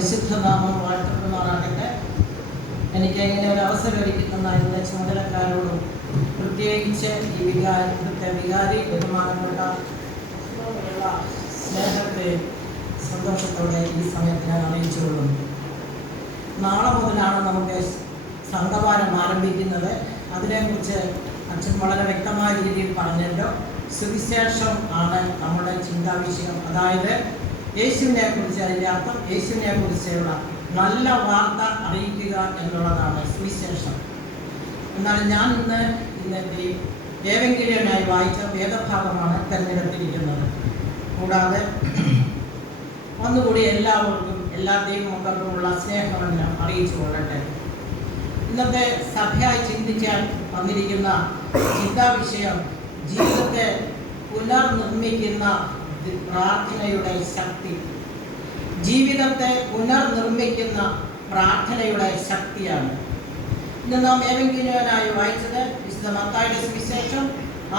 പരിശുദ്ധ നാമം വാഴ്ത്തപ്പെടുമാറാകട്ടെ. എനിക്ക് ഇങ്ങനെ ഒരു അവസരം ഒരുക്കുന്ന എൻ്റെ ചുമതലക്കാരോടും പ്രത്യേകിച്ച് ഈ വികാരി ബഹുമാനപ്പെട്ട സ്നേഹത്തെ സന്തോഷത്തോടെ ഈ സമയത്ത് ഞാൻ അറിയിച്ചുകൊള്ളുന്നു. നാളെ മുതലാണ് നമുക്ക് സംഘവാരം ആരംഭിക്കുന്നത്. അതിനെക്കുറിച്ച് അച്ഛൻ വളരെ വ്യക്തമായ രീതിയിൽ പറഞ്ഞല്ലോ. സുവിശേഷം ആണ് നമ്മുടെ ചിന്താവിഷയം. അതായത് യേശുവിനെ കുറിച്ച്, അതിൻ്റെ അർത്ഥം യേശുവിനെ കുറിച്ചുള്ള നല്ല വാർത്ത അറിയിക്കുക എന്നുള്ളതാണ് സുവിശേഷം. എന്നാൽ ഞാൻ ഇന്നത്തെ ഏവെങ്കിലുമായി വായിച്ച വേദഭാഗമാണ് തിരഞ്ഞെടുത്തിരിക്കുന്നത്. കൂടാതെ ഒന്നുകൂടി എല്ലാവർക്കും എല്ലാ ദൈവമക്കൾക്കുമുള്ള സ്നേഹമെല്ലാം അറിയിച്ചു കൊള്ളട്ടെ. ഇന്നത്തെ സഭയായി ചിന്തിക്കാൻ വന്നിരിക്കുന്ന ചിന്താവിഷയം ജീവിതത്തെ പുനർനിർമ്മിക്കുന്ന പ്രാർത്ഥനയുടെ ശക്തി. ജീവിതത്തെ പുനർനിർമ്മിക്കുന്ന പ്രാർത്ഥനയുടെ ശക്തിയാണ്. ഇന്ന് നാം ഏവെങ്കിലുമായി വായിച്ചത് വിശുദ്ധ മത്തായിയുടെ സുവിശേഷം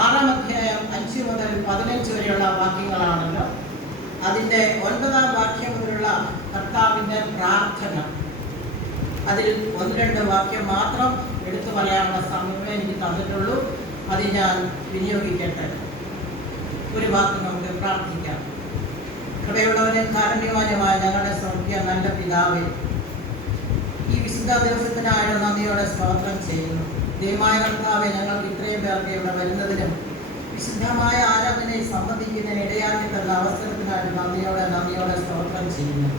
6-ാം അധ്യായം 5 മുതൽ 15 വരെയുള്ള വാക്യങ്ങളാണല്ലോ. അതിൻ്റെ 9-ാം വാക്യം മുതലുള്ള കർത്താവിൻ്റെ പ്രാർത്ഥന. അതിൽ 1-2 വാക്യം മാത്രം എടുത്തു പറയാനുള്ള സമയമേ എനിക്ക് തന്നിട്ടുള്ളൂ. അത് ഞാൻ വിനിയോഗിക്കട്ടെ. ഒരു വാക്ക് നമുക്ക് പ്രാർത്ഥിക്കാം. കൃപയുള്ളവനും കാരുണ്യവാനുമായ ഞങ്ങളുടെ സ്വർഗീയ നല്ല പിതാവേ, ഈ വിശുദ്ധ ദിവസത്തിനായിട്ട് നന്ദിയോടെ സ്തോത്രം ചെയ്യുന്നു. ദൈവമായ കർത്താവെ, ഞങ്ങൾക്ക് ഇത്രയും പേർക്ക് ഇവിടെ വരുന്നതിനും വിശുദ്ധമായ ആരാധനയെ സംബന്ധിക്കുന്നതിന് ഇടയാക്കി തന്ന അവസരത്തിനായിട്ട് നന്ദിയോടെ സ്തോത്രം ചെയ്യുന്നു.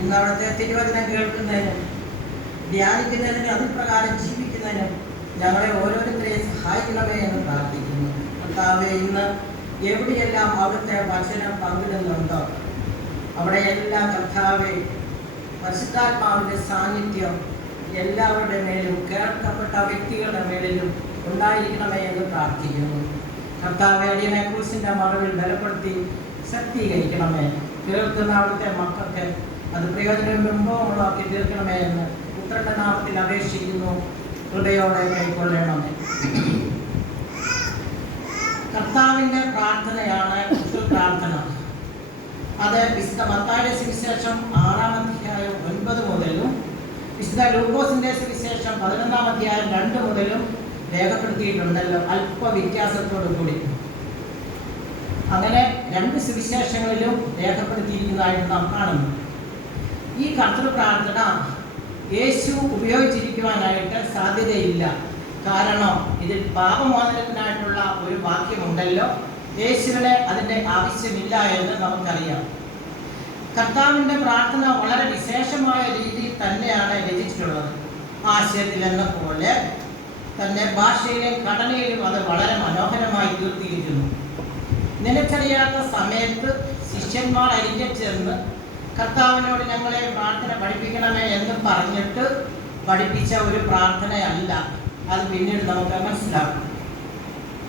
ഇന്ന് അവിടുത്തെ തിരുവചനം കേൾക്കുന്നതിനും ധ്യാനിക്കുന്നതിനും അതിപ്രകാരം ജീവിക്കുന്നതിനും ഞങ്ങളെ ഓരോരുത്തരെയും സഹായിക്കണമേ എന്ന് പ്രാർത്ഥിക്കുന്നു. കർത്താവെ, ഇന്ന് എവിടെയെല്ലാം അവിടുത്തെ വചനം പങ്കിടുന്നുണ്ടോ അവിടെയെല്ലാം കർത്താവെ പരിശുദ്ധാത്മാവിൻ്റെ സാന്നിധ്യം എല്ലാവരുടെ മേലും, കേൾക്കപ്പെട്ട വ്യക്തികളുടെ മേലിലും ഉണ്ടായിരിക്കണമേ എന്ന് പ്രാർത്ഥിക്കുന്നു. കർത്താവെ, അടിയനെ ക്രൂശിൻ്റെ മറവിൽ ബലപ്പെടുത്തി ശക്തീകരിക്കണമേ. കേൾക്കുന്ന അവിടുത്തെ മക്കൾക്ക് അത് പ്രയോജനമുള്ളതാക്കി തീർക്കണമേ എന്ന് പുത്രന്റെ നാമത്തിൽ അപേക്ഷിക്കുന്നു. ഹൃദയോടെ കൈക്കൊള്ളണമേ. കർത്താവിൻ്റെ പ്രാർത്ഥനയാണ് പ്രാർത്ഥന. അത് വിശുദ്ധ മത്തായിയുടെ സുവിശേഷം 6-ാം അധ്യായം 9 മുതലും വിശുദ്ധ ലൂക്കോസിൻ്റെ സുവിശേഷം 11-ാം അധ്യായം 2 മുതലും രേഖപ്പെടുത്തിയിട്ടുണ്ടല്ലോ, അല്പ വ്യത്യാസത്തോടു കൂടി. അങ്ങനെ 2 സുവിശേഷങ്ങളിലും രേഖപ്പെടുത്തിയിരിക്കുന്നതായിട്ട് നാം കാണുന്നു. ഈ കർത്തൃപ്രാർത്ഥന യേശു ഉപയോഗിച്ചിരിക്കുവാനായിട്ട് സാധ്യതയില്ല. കാരണം ഇതിൽ പാപമോചനത്തിനായിട്ടുള്ള ഒരു വാക്യമുണ്ടല്ലോ. യേശുവിനെ അതിൻ്റെ ആവശ്യമില്ല എന്ന് നമുക്കറിയാം. കർത്താവിൻ്റെ പ്രാർത്ഥന വളരെ വിശേഷമായ രീതിയിൽ തന്നെയാണ് രചിച്ചിട്ടുള്ളത്. ആശയത്തിലെന്ന പോലെ തന്നെ ഭാഷയിലും ഘടനയിലും അത് വളരെ മനോഹരമായി തീർത്തിയിരിക്കുന്നു. നിനച്ചറിയാത്ത സമയത്ത് ശിഷ്യന്മാർ അരികെ ചെന്ന് കർത്താവിനോട് ഞങ്ങളെ പ്രാർത്ഥന പഠിപ്പിക്കണമേ എന്ന് പറഞ്ഞിട്ട് പഠിപ്പിച്ച ഒരു പ്രാർത്ഥനയല്ല. അത് പിന്നീട് നമുക്ക് മനസ്സിലാക്കും.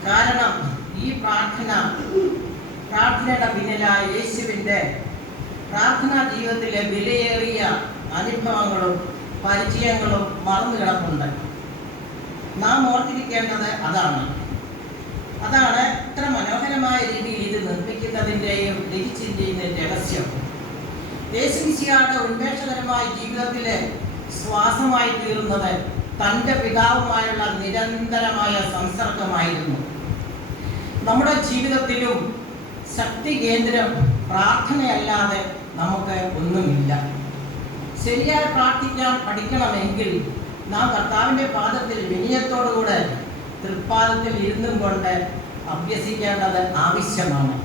കാരണം ഈ പ്രാർത്ഥനയുടെ പിന്നിലായ യേശുവിൻ്റെ പ്രാർത്ഥനാ ജീവിതത്തിലെ വിലയേറിയ അനുഭവങ്ങളും പരിചയങ്ങളും മറന്നു കിടപ്പുണ്ട്. നാം ഓർത്തിരിക്കേണ്ടത് അതാണ് ഇത്ര മനോഹരമായ രീതിയിൽ ഇത് നിർമ്മിക്കുന്നതിൻ്റെയും രചിച്ചിൻ്റെയും രഹസ്യം. യേശുമിശിഹായുടെ ഉന്മേഷകരമായ ജീവിതത്തിലെ ശ്വാസമായി തീർന്നത് തൻ്റെ പിതാവുമായുള്ള നിരന്തരമായ സംസർഗമായിരുന്നു. നമ്മുടെ ജീവിതത്തിലും ശക്തി കേന്ദ്രം പ്രാർത്ഥനയല്ലാതെ നമുക്ക് ഒന്നുമില്ല. ശരിയായി പ്രാർത്ഥിക്കാൻ പഠിക്കണമെങ്കിൽ നാം കർത്താവിൻ്റെ പാദത്തിൽ വിനയത്തോടുകൂടെ തൃപ്പാദത്തിൽ ഇരുന്നും കൊണ്ട് അഭ്യസിക്കേണ്ടത് ആവശ്യമാണ്.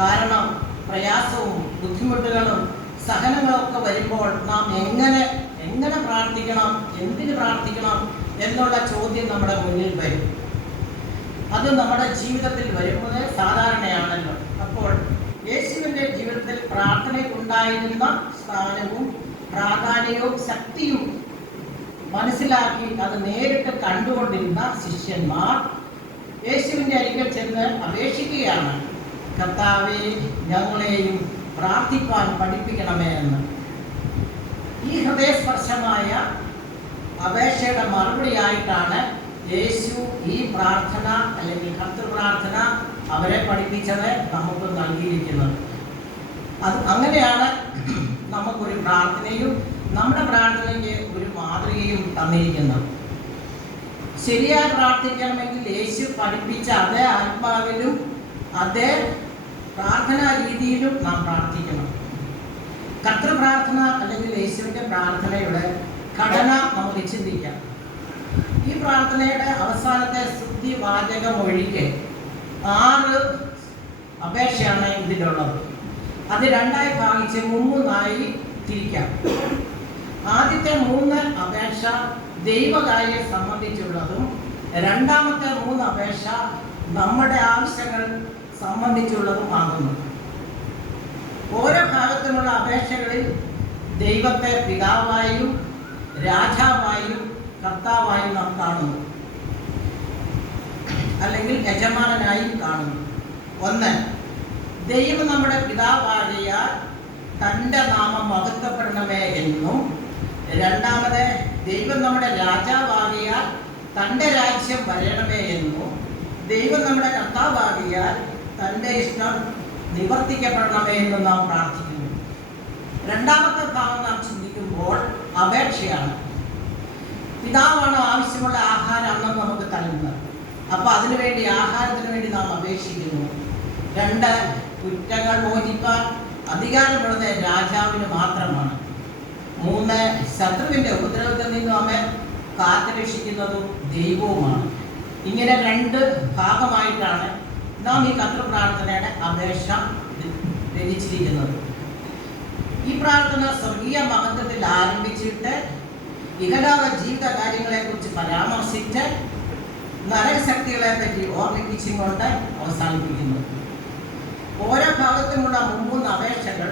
കാരണം പ്രയാസവും ബുദ്ധിമുട്ടുകളും സഹനങ്ങളൊക്കെ വരുമ്പോൾ നാം എങ്ങനെ പ്രാർത്ഥിക്കണം, എന്തിന് പ്രാർത്ഥിക്കണം എന്നുള്ള ചോദ്യം നമ്മുടെ മുന്നിൽ വരും. അത് നമ്മുടെ ജീവിതത്തിൽ വരുന്നത് സാധാരണയാണല്ലോ. അപ്പോൾ യേശുവിൻ്റെ ജീവിതത്തിൽ പ്രാർത്ഥനയ്ക്കുണ്ടായിരുന്ന സ്ഥാനവും പ്രാധാന്യവും ശക്തിയും മനസ്സിലാക്കി അത് നേരിട്ട് കണ്ടുകൊണ്ടിരുന്ന ശിഷ്യന്മാർ യേശുവിൻ്റെ അരികിൽ ചെന്ന് അപേക്ഷിക്കുകയാണ്, കർത്താവേ, ഞങ്ങളെയും പ്രാർത്ഥിക്കാൻ പഠിപ്പിക്കണമേ എന്ന്. ഈ ഹൃദയസ്പർശമായ അപേക്ഷയുടെ മറുപടിയായിട്ടാണ് യേശു ഈ പ്രാർത്ഥന അല്ലെങ്കിൽ കർത്തൃപ്രാർത്ഥന അവരെ പഠിപ്പിച്ചത് നമുക്ക് നൽകിയിരിക്കുന്നത്. അത് അങ്ങനെയാണ് നമുക്കൊരു പ്രാർത്ഥനയും നമ്മുടെ പ്രാർത്ഥനയ്ക്ക് ഒരു മാതൃകയും തന്നിരിക്കുന്നത്. ശരിയായി പ്രാർത്ഥിക്കണമെങ്കിൽ യേശു പഠിപ്പിച്ച അതേ ആത്മാവിലും അതേ പ്രാർത്ഥനാ രീതിയിലും നാം പ്രാർത്ഥിക്കണം. കർത്തൃപ്രാർത്ഥന അല്ലെങ്കിൽ യേശുവിൻ്റെ പ്രാർത്ഥനയുടെ ഘടന നമുക്ക് ചിന്തിക്കാം. ഈ പ്രാർത്ഥനയുടെ അവസാനത്തെ സ്തുതി വാചകം ഒഴികെ 6 അപേക്ഷയാണ് ഇതിലുള്ളത്. അത് 2ആയി ഭാഗിച്ച് 3 തിരിക്കാം. ആദ്യത്തെ 3 അപേക്ഷ ദൈവകാര്യം സംബന്ധിച്ചുള്ളതും രണ്ടാമത്തെ 3 അപേക്ഷ നമ്മുടെ ആവശ്യങ്ങൾ സംബന്ധിച്ചുള്ളതുമാകുന്നു. ഓരോ ഭാഗത്തുമുള്ള അപേക്ഷകളിൽ ദൈവത്തെ പിതാവായും രാജാവായും കർത്താവായും നാം കാണുന്നു, അല്ലെങ്കിൽ യജമാനനായി കാണുന്നു. 1, ദൈവം നമ്മുടെ പിതാവാകിയാൽ തൻ്റെ നാമം മഹത്വപ്പെടണമേ എന്നും. 2, ദൈവം നമ്മുടെ രാജാവാകിയാൽ തൻ്റെ രാജ്യം വരണമേ എന്നും. ദൈവം നമ്മുടെ കർത്താവാകിയാൽ തൻ്റെ ഇഷ്ടം നിവർത്തിക്കപ്പെടണമേ എന്നും നാം പ്രാർത്ഥിക്കുന്നു. രണ്ടാമത്തെ ഭാഗം നാം ചിന്തിക്കുമ്പോൾ അപേക്ഷയാണ്. പിതാവാണ് ആവശ്യമുള്ള ആഹാരം അന്ന് നമുക്ക് തരുന്നത്. അപ്പോൾ അതിനുവേണ്ടി ആഹാരത്തിന് വേണ്ടി നാം അപേക്ഷിക്കുന്നു. 2, കുറ്റങ്ങൾ മോചിപ്പാൻ അധികാരമുള്ളത് രാജാവിന് മാത്രമാണ്. 3, ശത്രുവിൻ്റെ ഉപദ്രവത്തിൽ നിന്നും നമ്മെ കാത്തുരക്ഷിക്കുന്നതും ദൈവവുമാണ്. ഇങ്ങനെ 2 ഭാഗമായിട്ടാണ് നാം ഈ കർത്തൃപ്രാർത്ഥനയുടെ അപേക്ഷ രചിച്ചിരിക്കുന്നത്. ഈ പ്രാർത്ഥന സ്വർഗീയ മഹത്വത്തിൽ ആരംഭിച്ചിട്ട് ഇഹലോക ജീവിത കാര്യങ്ങളെക്കുറിച്ച് പരാമർശിച്ച് നരകശക്തികളെ പറ്റി ഓർമ്മിപ്പിച്ചും കൊണ്ട് അവസാനിപ്പിക്കുന്നു. ഓരോ ഭാഗത്തുമുള്ള 3 അപേക്ഷകൾ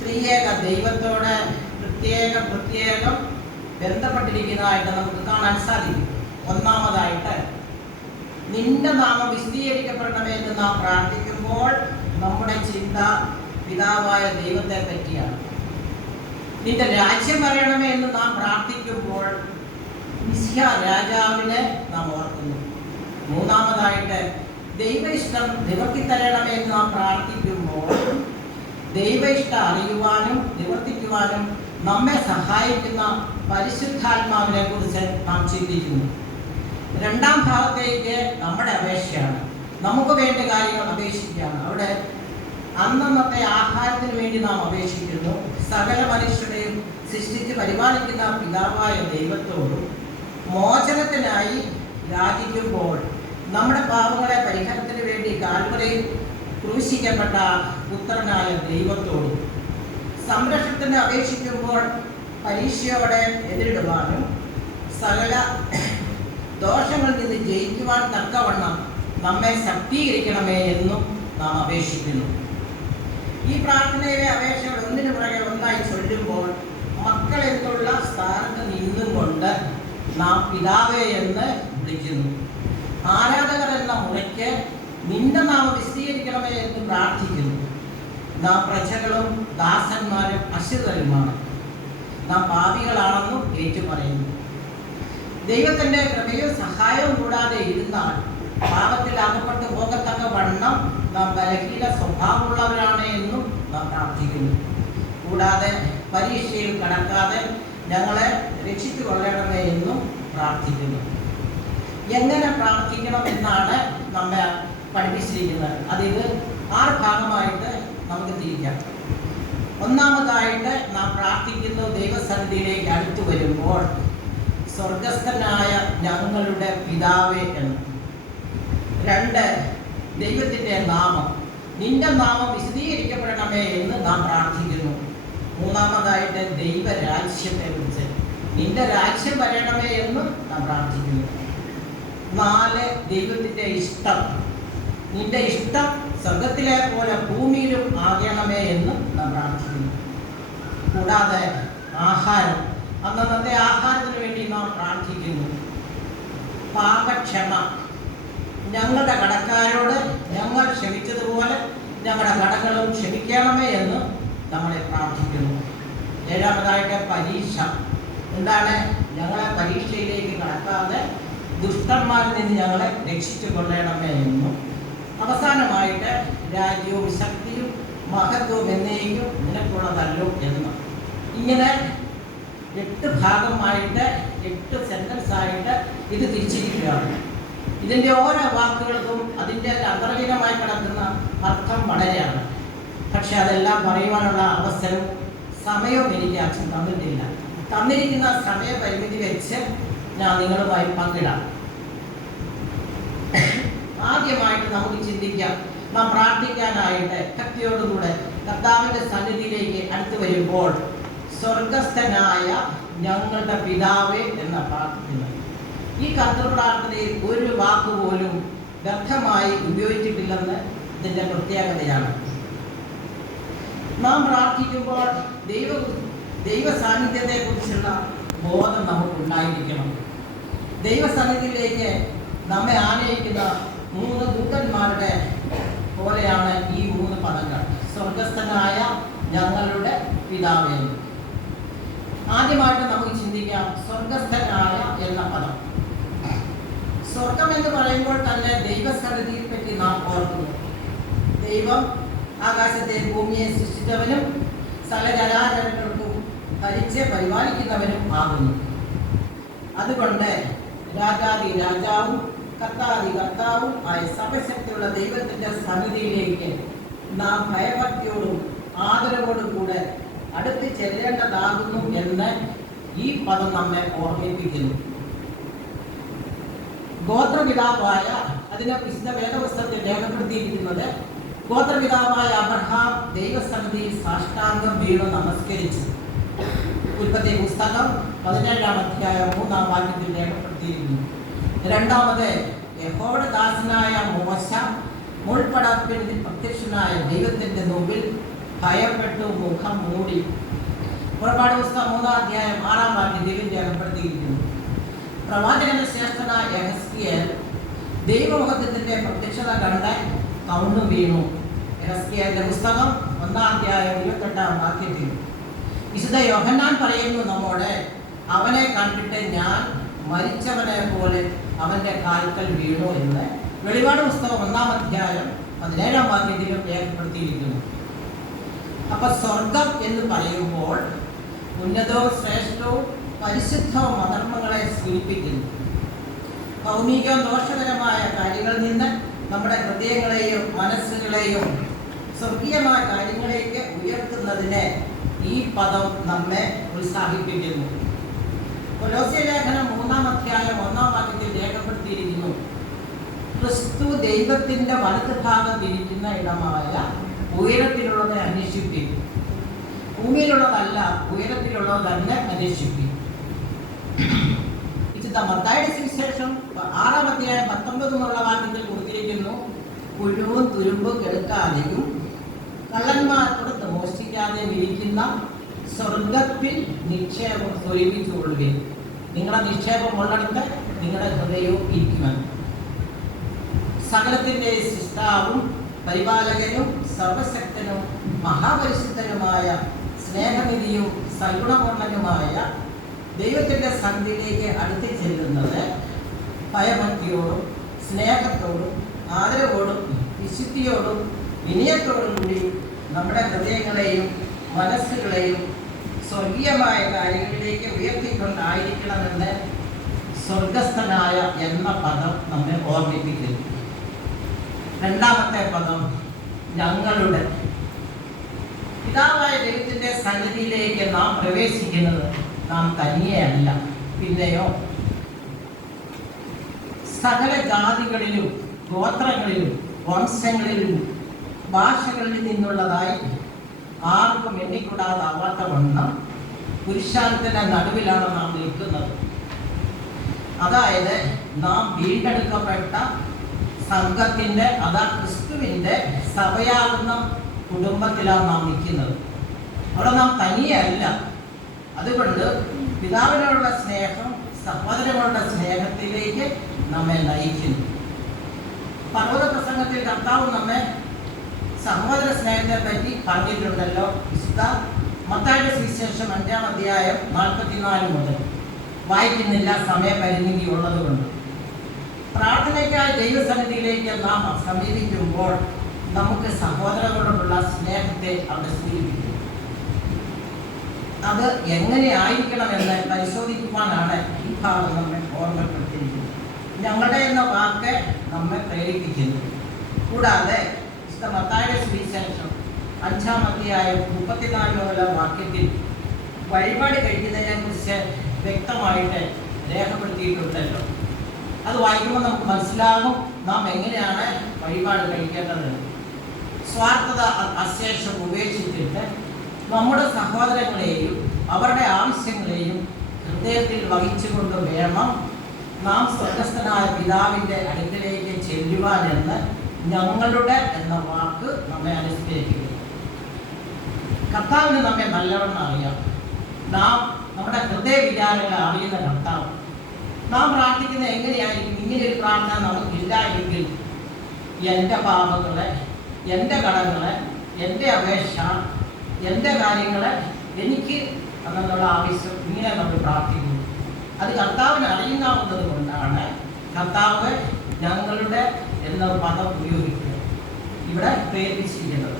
ത്രിയേക ദൈവത്തോട് പ്രത്യേകം ബന്ധപ്പെട്ടിരിക്കുന്നതായിട്ട് നമുക്ക് കാണാൻ സാധിക്കും. ഒന്നാമതായിട്ട്, നിന്റെ നാമം വിശദീകരിക്കപ്പെടണമേ എന്ന് നാം പ്രാർത്ഥിക്കുമ്പോൾ നമ്മുടെ ചിന്ത പിതാവായ ദൈവത്തെ പറ്റിയാണ്. നിന്റെ രാജ്യം വരണമേ എന്ന് നാം പ്രാർത്ഥിക്കുമ്പോൾ മിശിഹ രാജാവിനെ നാം ഓർക്കുന്നു. മൂന്നാമതായിട്ട്, ദൈവ ഇഷ്ടം നിവർത്തിത്തരണമേ എന്ന് നാം പ്രാർത്ഥിക്കുമ്പോൾ ദൈവ ഇഷ്ടം അറിയുവാനും നിവർത്തിക്കുവാനും നമ്മെ സഹായിക്കുന്ന പരിശുദ്ധാത്മാവിനെ കുറിച്ച് നാം ചിന്തിക്കുന്നു. 2ാം ഭാഗത്തേക്ക് നമ്മുടെ അപേക്ഷയാണ്. നമുക്ക് വേണ്ട കാര്യങ്ങൾ അപേക്ഷിക്കുകയാണ്. അവിടെ അന്നന്നത്തെ ആഹാരത്തിന് വേണ്ടി നാം അപേക്ഷിക്കുന്നു. സകല മനുഷ്യരെയും സൃഷ്ടിച്ച് പരിപാലിക്കുന്ന പിതാവായ ദൈവത്തോടും മോചനത്തിനായി യാചിക്കുമ്പോൾ നമ്മുടെ പാപങ്ങളെ പരിഹാരത്തിന് വേണ്ടി കാൽവരിയിൽ ക്രൂശിക്കപ്പെട്ട പുത്രനായ ദൈവത്തോടും സംരക്ഷണത്തിന് അപേക്ഷിക്കുമ്പോൾ പരീക്ഷയോടെ എതിരിടുവാനും സകല ദോഷങ്ങളിൽ നിന്ന് ജയിക്കുവാൻ തക്കവണ്ണം നമ്മെ ശക്തീകരിക്കണമേ എന്നും നാം അപേക്ഷിക്കുന്നു. ഈ പ്രാർത്ഥനയിലെ അപേക്ഷകൾ ഒന്നിനു പുറകെ ഒന്നായി ചൊല്ലുമ്പോൾ മക്കൾ എന്നുള്ള സ്ഥാനത്ത് നിന്നും കൊണ്ട് നാം പിതാവേ എന്ന് വിളിക്കുന്നു. ആരാധകർ എന്ന മുറയ്ക്ക് നിന്റെ നാമം വിശദീകരിക്കണമേ എന്ന് പ്രാർത്ഥിക്കുന്നു. നാം പ്രജകളും ദാസന്മാരും അശുദ്ധരുമാണ്. നാം പാപികളാണെന്നും ഏറ്റുപറയുന്നു. ദൈവത്തിൻ്റെ കൃപയും സഹായവും കൂടാതെ ഇരുന്നാൽ പാപത്തിൽ അകപ്പെട്ടു പോകത്തക്ക വണ്ണം നാം ബലഹീന സ്വഭാവമുള്ളവരാണ് എന്നും നാം പ്രാർത്ഥിക്കുന്നു. കൂടാതെ പരീക്ഷയിൽ കടക്കാതെ ഞങ്ങളെ രക്ഷിച്ചു കൊള്ളണമേ എന്നും പ്രാർത്ഥിക്കുന്നു. എങ്ങനെ പ്രാർത്ഥിക്കണം എന്നാണ് നമ്മെ പഠിപ്പിച്ചിരിക്കുന്നത്. അതിത് 6 ഭാഗമായിട്ട് നമുക്ക് തിരിക്കാം. ഒന്നാമതായിട്ട് നാം പ്രാർത്ഥിക്കുന്നു ദൈവസന്നിധിയിലേക്ക് അടുത്തു വരുമ്പോൾ സ്വർഗസ്ഥനായ ഞങ്ങളുടെ പിതാവേ എന്ന്. 2, ദൈവത്തിൻ്റെ നാമം, നിന്റെ നാമം വിശദീകരിക്കപ്പെടണമേ എന്ന് നാം പ്രാർത്ഥിക്കുന്നു. 3ാമതായിട്ട് ദൈവരാജ്യത്തെ കുറിച്ച്, നിന്റെ രാജ്യം വരണമേ എന്ന് നാം പ്രാർത്ഥിക്കുന്നു. 4, ദൈവത്തിൻ്റെ ഇഷ്ടം, നിന്റെ ഇഷ്ടം സ്വർഗത്തിലെ പോലെ ഭൂമിയിലും ആകണമേ എന്ന് നാം പ്രാർത്ഥിക്കുന്നു. കൂടാതെ ആഹാരം, അന്നത്തെ ആഹാരത്തിന് വേണ്ടി നാം പ്രാർത്ഥിക്കുന്നു. പാപക്ഷമ, ഞങ്ങളുടെ കടക്കാരോട് ഞങ്ങൾ ക്ഷമിച്ചതുപോലെ ഞങ്ങളുടെ കടങ്ങളും ക്ഷമിക്കണമേ എന്ന് നമ്മളെ പ്രാർത്ഥിക്കുന്നു. 7ാമതായിട്ട് പരീക്ഷ, എന്താണ്? ഞങ്ങളെ പരീക്ഷയിലേക്ക് കടക്കാതെ ദുഷ്ടന്മാരിൽ നിന്ന് ഞങ്ങളെ രക്ഷിച്ചു കൊള്ളണമേ എന്നും. അവസാനമായിട്ട് രാജ്യവും ശക്തിയും മഹത്വവും എന്നേക്കും നിനക്കുള്ളതല്ലോ എന്ന്. ഇങ്ങനെ 8 ഭാഗമായിട്ട് 8 സെന്റൻസ് ആയിട്ട് ഇത് തിരിച്ചിരിക്കുകയാണ്. ഇതിൻ്റെ ഓരോ വാക്കുകൾക്കും അതിൻ്റെ അന്തർലീനമായി കിടക്കുന്ന അർത്ഥം വളരെയാണ്. പക്ഷെ അതെല്ലാം പറയുവാനുള്ള അവസരവും സമയവും എനിക്ക് അച്ഛൻ തന്നിട്ടില്ല. തന്നിരിക്കുന്ന സമയപരിമിതി വെച്ച് ഞാൻ നിങ്ങളുമായി പങ്കിടാം. ആദ്യമായിട്ട് നമുക്ക് ചിന്തിക്കാം, നാം പ്രാർത്ഥിക്കാനായിട്ട് ഭക്തിയോടുകൂടെ കർത്താവിൻ്റെ സന്നിധിയിലേക്ക് അടുത്തു വരുമ്പോൾ സ്വർഗസ്ഥനായ ഞങ്ങളുടെ പിതാവേ എന്ന പ്രാർത്ഥിക്കുന്നത്. ഈ കർത്തൃപ്രാർത്ഥനയിൽ ഒരു വാക്കുപോലും വ്യർത്ഥമായി ഉപയോഗിച്ചിട്ടില്ലെന്ന് ഇതിൻ്റെ പ്രത്യേകതയാണ്. നാം പ്രാർത്ഥിക്കുമ്പോൾ ദൈവ സാന്നിധ്യത്തെക്കുറിച്ചുള്ള ബോധം നമുക്കുണ്ടായിരിക്കണം. ദൈവസന്നിധിയിലേക്ക് നമ്മെ ആനയിക്കുന്ന 3 ദൂതന്മാരുടെ പോലെയാണ് ഈ 3 പദങ്ങൾ. സ്വർഗസ്ഥനായ ഞങ്ങളുടെ പിതാവേ. ആദ്യമായിട്ട് നമുക്ക് ചിന്തിക്കാം സ്വർഗസ്ഥനായ എന്ന പദം. സ്വർഗം എന്ന് പറയുമ്പോൾ തന്നെ ദൈവസന്നിധിയെ പറ്റി നാം ഓർക്കുന്നു. ദൈവം ആകാശത്തെ ഭൂമിയെ സൃഷ്ടിച്ചവനും സകലചരാചരങ്ങൾക്കും ഭരിച്ച് പരിപാലിക്കുന്നവനും ആകുന്നു. അതുകൊണ്ട് രാജാതി രാജാവും കർത്താതി കർത്താവും ആയ സർവശക്തിയുള്ള ദൈവത്തിൻ്റെ സന്നിധിയിലേക്ക് നാം ഭയഭക്തിയോടും ആദരവോടും കൂടെ അടുത്ത് ചെല്ലേണ്ടതാകുന്നു എന്ന് ഈ പദം നമ്മെ ഓർമ്മിപ്പിക്കുന്നു. ഗോത്രപിതാവായ, അതിനെ വിശുദ്ധ വേദപുസ്തകത്തിൽ രേഖപ്പെടുത്തിയിരിക്കുന്നത്, ഗോത്രപിതാവായ അബ്രഹാം ദൈവസന്നിധിയിൽ സാഷ്ടാംഗം വീണു നമസ്കരിച്ചു. ഉൽപ്പത്തി പുസ്തകം 17-ാം അധ്യായം 3-ാം വാക്യത്തിൽ രേഖപ്പെടുത്തിയിരിക്കുന്നു. രണ്ടാമത് യഹോവയുടെ ദാസനായ മോശ മുൾപ്പടപ്പിൽ പ്രത്യക്ഷനായ ദൈവത്തിൻ്റെ മുമ്പിൽ ഭയപ്പെട്ടു മുഖം മൂടി. പുറപ്പാട് പുസ്തകം 3-ാം അധ്യായം 6-ാം വാക്യത്തിൽ രേഖപ്പെടുത്തിയിരിക്കുന്നു. പ്രവാചകന്റെ ശ്രേഷ്ഠനായ യെഹെസ്കേൽ ദൈവമഹത്വത്തിൻ്റെ പ്രത്യക്ഷത കണ്ട് കവിണ്ണു വീണു. യെഹെസ്കേലിന്റെ പുസ്തകം 1-ാം അധ്യായം 28-ാം വാക്യത്തിൽ വിശുദ്ധ യോഹന്നാൻ പറയുന്നു നമ്മോട്, അവനെ കണ്ടിട്ട് ഞാൻ മരിച്ചവനെ പോലെ അവൻ്റെ കാൽക്കൽ വീണു എന്ന് വെളിപാട് പുസ്തകം 1-ാം അധ്യായം 17-ാം വാക്യത്തിലും രേഖപ്പെടുത്തിയിരിക്കുന്നു. അപ്പൊ സ്വർഗം എന്ന് പറയുമ്പോൾ ഉന്നതവും ശ്രേഷ്ഠവും പരിശുദ്ധവും അധർമ്മങ്ങളെ സൂചിപ്പിക്കുന്നു. ഭൗമികവും ദോഷകരമായ കാര്യങ്ങളിൽ നിന്ന് നമ്മുടെ ഹൃദയങ്ങളെയും മനസ്സുകളെയും സ്വർഗീയമായ കാര്യങ്ങളിലേക്ക് ഉയർത്തുന്നതിന് ഈ പദം നമ്മെ ഉത്സാഹിപ്പിക്കുന്നു. കൊലോസ്യ ലേഖനം 3-ാം അധ്യായം 1-ാം വാക്യത്തിൽ രേഖപ്പെടുത്തിയിരിക്കുന്നു, ക്രിസ്തു ദൈവത്തിൻ്റെ വലതുഭാഗം ഇരിക്കുന്ന ഇടമായ ഉയരത്തിലുള്ളത് അന്വേഷിപ്പിക്കും. ഭൂമിയിലുള്ളതല്ല, ഉയരത്തിലുള്ളത് തന്നെ അന്വേഷിപ്പിക്കും. വിശുദ്ധ മത്തായിയുടെ സുവിശേഷം 6-ാം അധ്യായം 19-ാം വാക്യത്തിൽ കൊടുത്തിരിക്കുന്നു, പുഴുവും തുരുമ്പും കെടുക്കാതെയും കള്ളന്മാർക്കൊടുത്ത് മോഷ്ടിക്കാതെയും ഇരിക്കുന്ന സ്വർഗത്തിൽ നിക്ഷേപം സ്വരൂപിച്ചുകൊള്ളുകയും നിങ്ങളുടെ നിക്ഷേപം ഉള്ളിടത്ത് നിങ്ങളുടെ ഹൃദയവും ഇരിക്കുമെന്ന്. സകലത്തിൻ്റെ സൃഷ്ടാവും പരിപാലകനും സർവശക്തനും മഹാപരിശുദ്ധനുമായ സ്നേഹനിധിയും സൽഗുണപൂർണനുമായ ദൈവത്തിൻ്റെ സന്നിധിയിലേക്ക് അടുത്ത് ചെല്ലുന്നത് ഭയഭക്തിയോടും സ്നേഹത്തോടും ആദരവോടും വിശുദ്ധിയോടും വിനയത്തോടും കൂടി നമ്മുടെ ഹൃദയങ്ങളെയും മനസ്സുകളെയും സ്വർഗീയമായ കാര്യങ്ങളിലേക്ക് ഉയർത്തിക്കൊണ്ടായിരിക്കണമെന്ന് സ്വർഗസ്ഥനായ എന്ന പദം നമ്മെ ഓർമ്മിപ്പിക്കുന്നു. രണ്ടാമത്തെ പദം ഞങ്ങളുടെ. പിതാവായ ദൈവത്തിൻ്റെ സന്നിധിയിലേക്ക് നാം പ്രവേശിക്കുന്നത് നാം തനിയെയല്ല, പിന്നെയോ സകല ജാതികളിലും ഗോത്രങ്ങളിലും വംശങ്ങളിലും ഭാഷകളിൽ നിന്നുള്ളതായി ആർക്കും എണ്ണിക്കൂടാതാവാത്ത വണ്ണം പുരുഷാരത്തിൻ്റെ നടുവിലാണ് നാം നിൽക്കുന്നത്. അതായത് നാം വീണ്ടെടുക്കപ്പെട്ട സംഘത്തിൻ്റെ, അതാ ക്രിസ്തുവിൻ്റെ സഭയാകുന്ന കുടുംബത്തിലാണ് നാം നിൽക്കുന്നത്. അവിടെ നാം തനിയല്ല. അതുകൊണ്ട് പിതാവിനോടുള്ള സ്നേഹം സഹോദരങ്ങളുടെ സ്നേഹത്തിലേക്ക് നമ്മെ നയിക്കുന്നു. പർവ്വത പ്രസംഗത്തിൽ കർത്താവ് നമ്മെ സഹോദര സ്നേഹത്തെ പറ്റി പറഞ്ഞിട്ടുണ്ടല്ലോ. വിശുദ്ധ മത്തായിയുടെ സുവിശേഷം 5-ാം അധ്യായം 44 മുതൽ വായിക്കുന്നില്ല, സമയപരിമിതി ഉള്ളതുകൊണ്ട്. പ്രാർത്ഥനയ്ക്കായി ദൈവസന്നിധിയിലേക്ക് നാം സമീപിക്കുമ്പോൾ നമുക്ക് സഹോദരങ്ങളോടുള്ള സ്നേഹത്തെ അവിടെ സൂചിപ്പിക്കും. അത് എങ്ങനെ ആയിരിക്കണമെന്ന് പരിശോധിക്കുവാനാണ് ഈ ഭാഗം നമ്മെ ഓർമ്മപ്പെടുത്തിയിരിക്കുന്നത്. ഞങ്ങളുടെ എന്ന വാക്ക് നമ്മെ പ്രേരിപ്പിക്കുന്നു. കൂടാതെ വിശുദ്ധ മത്തായിയുടെ സുവിശേഷം 5-ാം അധ്യായം 34 വാക്യത്തിൽ വഴിപാട് കഴിക്കുന്നതിനെ കുറിച്ച് വ്യക്തമായിട്ട് രേഖപ്പെടുത്തിയിട്ടുണ്ടല്ലോ. അത് വായിക്കുമ്പോൾ നമുക്ക് മനസ്സിലാകും നാം എങ്ങനെയാണ് വഴിപാട് കഴിക്കേണ്ടത്. സ്വാർത്ഥത അശേഷം ഉപേക്ഷിച്ചിട്ട് നമ്മുടെ സഹോദരങ്ങളെയും അവരുടെ ആവശ്യങ്ങളെയും ഹൃദയത്തിൽ വഹിച്ചുകൊണ്ട് വേണം നാം സ്വർഗസ്ഥനായ പിതാവിൻ്റെ അടുക്കലേക്ക് ചെല്ലുവാനെന്ന് ഞങ്ങളുടെ എന്ന വാക്ക് നമ്മെ അനുസ്മരിക്കുന്നു. കർത്താവിന് നമ്മെ നല്ലവണ്ണം അറിയാം. നാം നമ്മുടെ ഹൃദയ വിചാരങ്ങളെ അറിയുന്ന കർത്താവ്. നാം പ്രാർത്ഥിക്കുന്നത് എങ്ങനെയായിരിക്കും? ഇങ്ങനെ ഒരു പ്രാർത്ഥന നമുക്കില്ല എങ്കിൽ എൻ്റെ പാപങ്ങളെ, എൻ്റെ കടങ്ങളെ, എൻ്റെ അപേക്ഷ, എൻ്റെ കാര്യങ്ങളെ എനിക്ക് എന്നുള്ള ആവശ്യം ഇങ്ങനെ നമ്മൾ പ്രാർത്ഥിക്കുന്നു. അത് കർത്താവിന് അറിയുന്നാവുന്നത് കൊണ്ടാണ് കർത്താവ് ഞങ്ങളുടെ എന്ന പദം ഉപയോഗിക്കുക ഇവിടെ പ്രേരിപ്പിച്ചിരിക്കുന്നത്.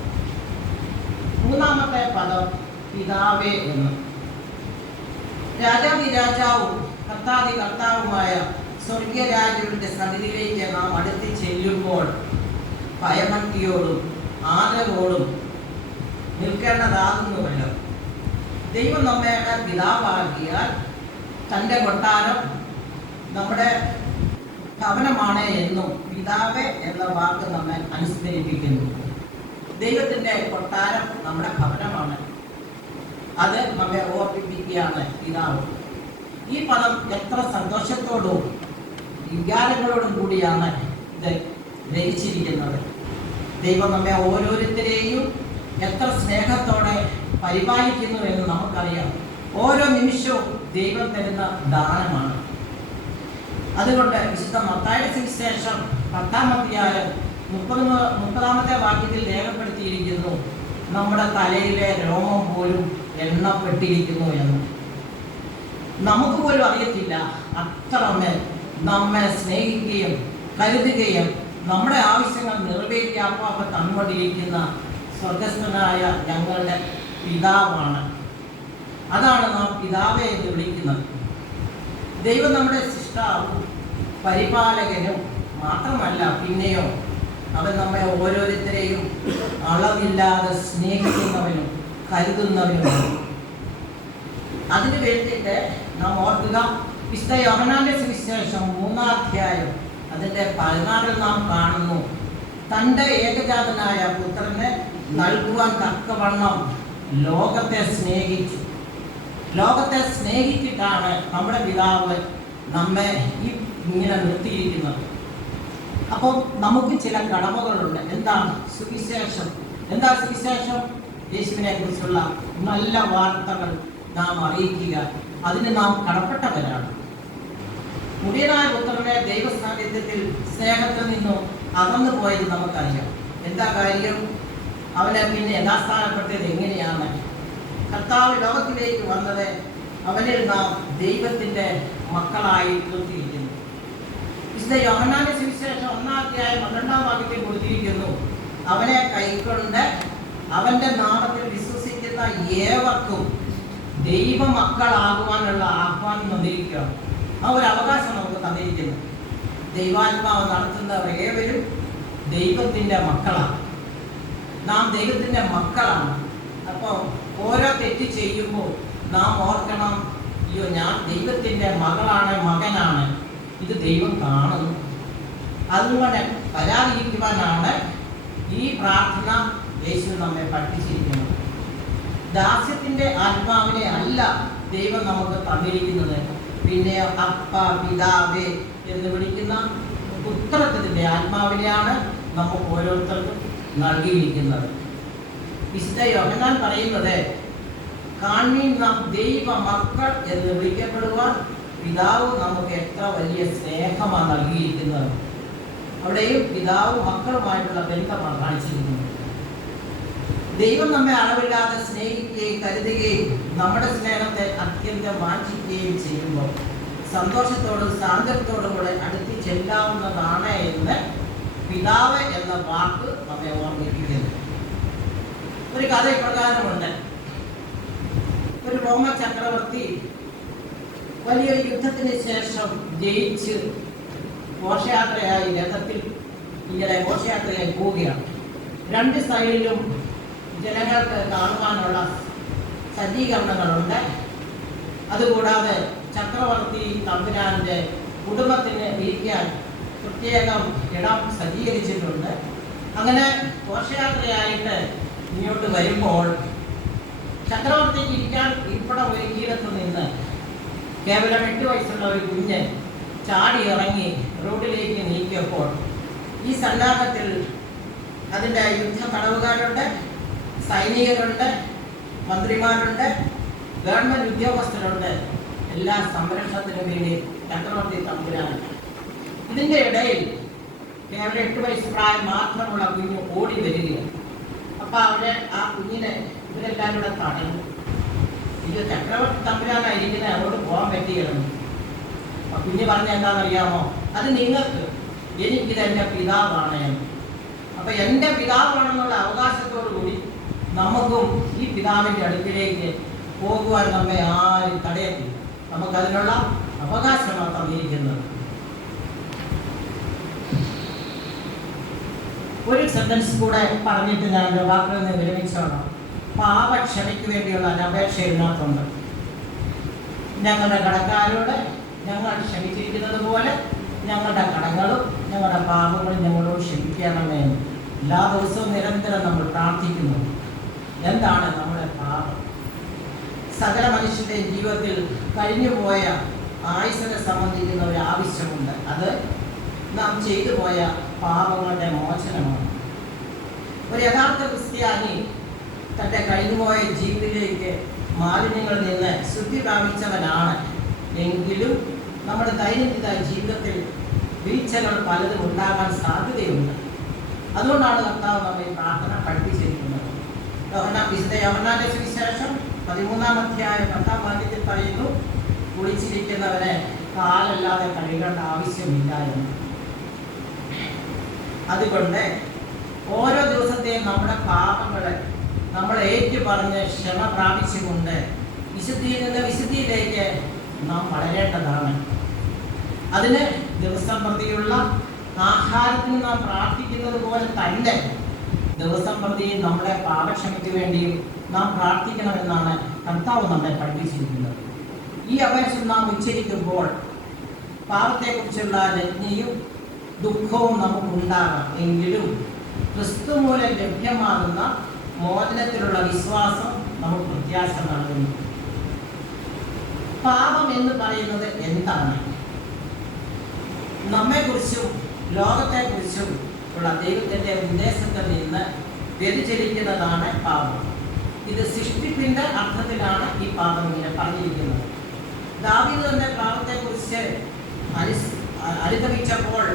മൂന്നാമത്തെ പദം പിതാവേ എന്ന്. രാജാവും കർത്താവുമായ സ്വർഗീയ രാജാവിൻ്റെ സന്നിധിയിലേക്ക് നാം അടുത്ത് ചെല്ലുമ്പോൾ ഭയഭക്തിയോടും ആദരവോടും നിൽക്കേണ്ടതാകുന്നുവല്ലോ. ദൈവം നമ്മെ പിതാവാക്കിയാൽ തൻ്റെ കൊട്ടാരം നമ്മുടെ ഭവനമാണ് എന്നും പിതാവേ എന്ന വാക്ക് നമ്മെ അനുസ്മരിപ്പിക്കുന്നു. ദൈവത്തിൻ്റെ കൊട്ടാരം നമ്മുടെ ഭവനമാണ്. അത് നമ്മെ ഓർമ്മിപ്പിക്കുകയാണ് പിതാവ്. ഈ പദം എത്ര സന്തോഷത്തോടും വികാരങ്ങളോടും കൂടിയാണ് ഇത് രചിച്ചിരിക്കുന്നത്. ദൈവം നമ്മെ ഓരോരുത്തരെയും എത്ര സ്നേഹത്തോടെ പരിപാലിക്കുന്നു എന്ന് നമുക്കറിയാം. ഓരോ നിമിഷവും ദൈവം തരുന്ന ദാനമാണ്. അതുകൊണ്ട് വിശുദ്ധ മത്തായിയുടെ സുവിശേഷം 10-ാം അധ്യായം 30-ാമത്തെ വാക്യത്തിൽ രേഖപ്പെടുത്തിയിരിക്കുന്നു, നമ്മുടെ തലയിലെ രോമം പോലും എണ്ണപ്പെട്ടിരിക്കുന്നു എന്ന്. നമുക്ക് പോലും അറിയത്തില്ല അത്രമേൽ നമ്മെ സ്നേഹിക്കുകയും കരുതുകയും നമ്മുടെ ആവശ്യങ്ങൾ നിറവേറ്റാപ്പാപ്പ തന്നുകൊണ്ടിരിക്കുന്ന സ്വർഗസ്ഥനായ ഞങ്ങളുടെ പിതാവാണ്. അതാണ് നാം പിതാവെ എന്ന് വിളിക്കുന്നത്. ദൈവം നമ്മുടെ സൃഷ്ടാവും പരിപാലകനും മാത്രമല്ല, പിന്നെയോ അവൻ നമ്മെ ഓരോരുത്തരെയും അളവില്ലാതെ സ്നേഹിക്കുന്നവനും കരുതുന്നവനുമാണ്. അതിനു വേണ്ടിയിട്ട് നാം ഓർക്കുക, വിശുദ്ധ യോഹന്നാന്റെ സുവിശേഷം 3-ാം അധ്യായം അതിൻ്റെ 16 നാം കാണുന്നു, തൻ്റെ ഏകജാതനായ പുത്രനെ നൽകുവാൻ തക്കവണ്ണം ലോകത്തെ സ്നേഹിച്ചു. ലോകത്തെ സ്നേഹിച്ചിട്ടാണ് നമ്മുടെ പിതാവ് നമ്മെ ഇങ്ങനെ നിർത്തിയിരിക്കുന്നത്. അപ്പോൾ നമുക്ക് ചില കടമകളുണ്ട്. എന്താണ് സുവിശേഷം? എന്താ സുവിശേഷം? യേശുവിനെ കുറിച്ചുള്ള നല്ല വാർത്തകൾ നാം അറിയിക്കുക. അതിന് നാം കടപ്പെട്ടവരാണ്. മുടിയനായ പുത്രനെ ദൈവസാന്നിധ്യത്തിൽ സ്നേഹത്തിൽ നിന്നും അകന്നു പോയത് നമുക്കറിയാം. എന്താ കാര്യം? അവനെ പിന്നെ യഥാസ്ഥാനപ്പെട്ടത് എങ്ങനെയാണ്? കർത്താവ് ലോകത്തിലേക്ക് വന്നത് അവനിൽ നാം ദൈവത്തിൻ്റെ മക്കളായി തീർത്തിരിക്കുന്നു. വിശുദ്ധ യോഹന്നാന്റെ സുവിശേഷം 1-ാം അധ്യായം 12-ാം വാക്യത്തിൽ കൊടുത്തിരിക്കുന്നു, അവനെ കൈക്കൊണ്ട് അവൻ്റെ നാമത്തിൽ വിശ്വസിക്കുന്ന ഏവർക്കും ദൈവമക്കളാകുവാനുള്ള ആഹ്വാനം തന്നിരിക്കുകയാണ്. ആ ഒരു അവകാശം നമുക്ക് തന്നിരിക്കുന്നു. ദൈവാത്മാവ് നടത്തുന്നവർ ഏവരും ദൈവത്തിൻ്റെ മക്കളാണ്. നാം ദൈവത്തിൻ്റെ മക്കളാണ്. അപ്പോൾ ഓരോ തെറ്റ് ചെയ്യുമ്പോൾ നാം ഓർക്കണം, അയ്യോ ഞാൻ ദൈവത്തിൻ്റെ മകളാണ്, മകനാണ്, ഇത് ദൈവം കാണുന്നു. അതുകൊണ്ട് വരാതിരിക്കുവാനാണ് ഈ പ്രാർത്ഥന യേശു നമ്മെ പഠിപ്പിച്ചിരിക്കുന്നത്. ദാസ്യത്തിൻ്റെ ആത്മാവിനെ അല്ല ദൈവം നമുക്ക് തന്നിരിക്കുന്നത്, പിന്നെ അപ്പ പിതാവേ എന്ന് വിളിക്കുന്ന പുത്രത്വത്തിൻ്റെ ആത്മാവിനെയാണ് നമുക്ക് ഓരോരുത്തർക്കും നൽകിയിരിക്കുന്നത്. വിശുദ്ധ യോഹന്നാൻ പറയുന്നത്, കാൺമീൻ നാം ദൈവ മക്കൾ എന്ന് വിളിക്കപ്പെടുവാൻ പിതാവ് നമുക്ക് എത്ര വലിയ സ്നേഹമാണ് നൽകിയിരിക്കുന്നത്. അവിടെയും പിതാവും മക്കളുമായിട്ടുള്ള ബന്ധമാണ് കാണിച്ചിരിക്കുന്നത്. ദൈവം നമ്മെ അളവില്ലാതെ സ്നേഹിക്കുകയും കരുതുകയും നമ്മുടെ സ്നേഹത്തെ അത്യന്തം വാഞ്ചിക്കുകയും ചെയ്യുമ്പോൾ സന്തോഷത്തോടും സാന്ദ്രത്തോടും കൂടെ അടുത്ത് ചെല്ലാവുന്നതാണ് എന്ന് പിതാവ് എന്ന വാക്ക് നമ്മെ ഓർമ്മിപ്പിക്കുന്നു. ഒരു കഥ ഇപ്രകാരമുണ്ട്. ഒരു റോമ ചക്രവർത്തി വലിയ യുദ്ധത്തിന് ശേഷം ജയിച്ച് ഘോഷയാത്രയായി രഥത്തിൽ ഇങ്ങനെ ഘോഷയാത്രയായി പോവുകയാണ്. രണ്ട് സൈഡിലും ജനങ്ങൾക്ക് കാണുവാനുള്ള സജ്ജീകരണങ്ങളുണ്ട്. അതുകൂടാതെ ചക്രവർത്തി തമ്പുരാന്റെ കുടുംബത്തിന് ഇരിക്കാൻ പ്രത്യേകം ഇടം സജ്ജീകരിച്ചിട്ടുണ്ട്. അങ്ങനെ ഘോഷയാത്രയായിട്ട് ഇങ്ങോട്ട് വരുമ്പോൾ ചക്രവർത്തിക്ക് ഇരിക്കാൻ ഇരിപ്പിടം ഒരുക്കിയിടത്ത് നിന്ന് കേവലം 8 വയസ്സുള്ള ഒരു കുഞ്ഞ് ചാടി ഇറങ്ങി റോഡിലേക്ക് നീക്കിയപ്പോൾ ഈ സന്നാഹത്തിൽ അതിൻ്റെ യുദ്ധ തടവുകാരുണ്ട്, സൈനികരുണ്ട്, മന്ത്രിമാരുണ്ട്, ഗവൺമെൻറ് ഉദ്യോഗസ്ഥരുണ്ട്. എല്ലാ സംരക്ഷണത്തിനും വേണ്ടി ചക്രവർത്തി തമ്പുരാനുണ്ട്. ഇതിൻ്റെ ഇടയിൽ കേവലം 8 വയസ്സ് പ്രായം മാത്രമുള്ള കുഞ്ഞ് ഓടി വരികയാണ്. അപ്പം അവിടെ ആ കുഞ്ഞിനെ ഇവരെല്ലാവരും കൂടെ തടഞ്ഞു. ഇത് ചക്രവർത്തി തമ്പുരാനായിരിക്കുന്നത് അവരോട് പോകാൻ പറ്റിയിരുന്നു. അപ്പം കുഞ്ഞ് പറഞ്ഞ എന്താണെന്നറിയാമോ? അത് നിങ്ങൾക്ക്, എനിക്കിത് എൻ്റെ പിതാവാണ്. അപ്പം എൻ്റെ പിതാവാണെന്നുള്ള അവകാശത്തോടു കൂടി നമുക്കും ഈ പിതാവിൻ്റെ അടുക്കിലേക്ക് പോകുവാൻ നമ്മെ ആരും തടയത്തില്ല. നമുക്കതിനുള്ള അവകാശമാണ് തന്നിരിക്കുന്നത്. ഒരു സെന്റൻസ് കൂടെ പറഞ്ഞിട്ട് ഞാൻ എൻ്റെ വാക്കുകളിൽ നിന്ന് വിരമിച്ചോളാം. പാപക്ഷമയ്ക്ക് വേണ്ടിയുള്ള ഒരു അപേക്ഷ ഇതിനകത്തുണ്ട്. ഞങ്ങളുടെ കടക്കാരോട് ഞങ്ങൾ ക്ഷമിച്ചിരിക്കുന്നത് പോലെ ഞങ്ങളുടെ കടങ്ങളും ഞങ്ങളുടെ പാപങ്ങളും ഞങ്ങളോട് ക്ഷമിക്കണമേ. എല്ലാ ദിവസവും നിരന്തരം നമ്മൾ പ്രാർത്ഥിക്കുന്നു. എന്താണ് നമ്മുടെ പാപം? സകല മനുഷ്യൻ്റെ ജീവിതത്തിൽ കഴിഞ്ഞുപോയ ആയുസ്സിനെ സംബന്ധിക്കുന്ന ഒരു ആവശ്യമുണ്ട്. അത് നാം ചെയ്തു പോയ പാപങ്ങളുടെ മോചനമാണ്. ഒരു യഥാർത്ഥ ക്രിസ്ത്യാനി തൻ്റെ കഴിഞ്ഞുപോയ ജീവിതത്തിലേക്ക് മാലിന്യങ്ങളിൽ നിന്ന് ശുദ്ധി പ്രാപിച്ചവനാണ്. എങ്കിലും നമ്മുടെ ദൈനംദിന ജീവിതത്തിൽ വീഴ്ചകൾ പലതും ഉണ്ടാകാൻ സാധ്യതയുണ്ട്. അതുകൊണ്ടാണ് കർത്താവ് നമ്മെ പ്രാർത്ഥന പഠിപ്പിച്ചിരിക്കുന്നത്. വിശുദ്ധ യോഹന്നാന്റെ സുവിശേഷം 13-ാം അധ്യായം 10-ാം വാക്യത്തിൽ പറയുന്നു, കുളിച്ചിരിക്കുന്നവനെ കാലല്ലാതെ കഴുകേണ്ട ആവശ്യമില്ല എന്ന്. അതുകൊണ്ട് ഓരോ ദിവസത്തെയും നമ്മുടെ പാപങ്ങളെ നമ്മൾ ഏറ്റുപറഞ്ഞ് ക്ഷമ പ്രാപിച്ചുകൊണ്ട് വിശുദ്ധിയിൽ നിന്ന് വിശുദ്ധിയിലേക്ക് നാം വളരേണ്ടതാണ്. അതിന് ദിവസം പ്രതിയുള്ള ആഹാരത്തിന് നാം പ്രാർത്ഥിക്കുന്നത് പോലെ തന്നെ ദിവസം പ്രതി നമ്മുടെ പാപക്ഷമയ്ക്ക് വേണ്ടിയും നാം പ്രാർത്ഥിക്കണമെന്നാണ് കർത്താവ് നമ്മെ പഠിപ്പിച്ചിരിക്കുന്നത്. ഈ അപേക്ഷ നാം ഉച്ചരിക്കുമ്പോൾ പാപത്തെക്കുറിച്ചുള്ള രജ്ഞയും ദുഃഖവും നമുക്കുണ്ടാകാം. എങ്കിലും ക്രിസ്തു മൂലം ലഭ്യമാകുന്ന മോചനത്തിലുള്ള വിശ്വാസം നമുക്ക് പ്രത്യാശ നൽകുന്നു. പാപം എന്ന് പറയുന്നത് എന്താണ്? നമ്മെക്കുറിച്ചും ലോകത്തെക്കുറിച്ചും ഉള്ള ദൈവത്തിൻ്റെ ഉദ്ദേശത്തിൽ നിന്ന് വ്യതിചലിക്കുന്നതാണ് പാപം. ഇത് സൃഷ്ടിപ്പിൻ്റെ അർത്ഥത്തിലാണ് ഈ പാപം ഇങ്ങനെ പറഞ്ഞിരിക്കുന്നത്. ദാവീദ് തന്റെ പാപത്തെക്കുറിച്ച് അനുതപിച്ചപ്പോൾ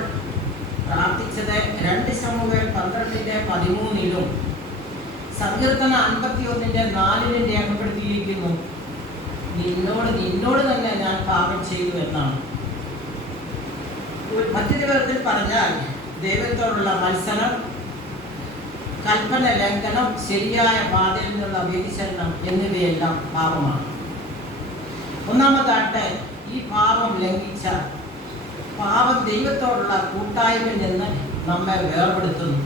പ്രാർത്ഥിച്ചത് 2 ശമൂവേൽ 12:13 സങ്കീർത്തനം 51:4 രേഖപ്പെടുത്തിയിരിക്കുന്നു. നിന്നോട് തന്നെ ഞാൻ പാപം ചെയ്തു എന്നാണ്. മറ്റൊരു വിധത്തിൽ പറഞ്ഞാൽ ദൈവത്തോടുള്ള മത്സരം, കൽപ്പന ലംഘനം, ശരിയായ പാതയിൽ നിന്നുള്ള വ്യതിചലനം എന്നിവയെല്ലാം പാപമാണ്. ഒന്നാമതായിട്ട് ഈ പാപം ലംഘിച്ച പാപം ദൈവത്തോടുള്ള കൂട്ടായ്മയിൽ നിന്ന് നമ്മെ വേർപെടുത്തുന്നു.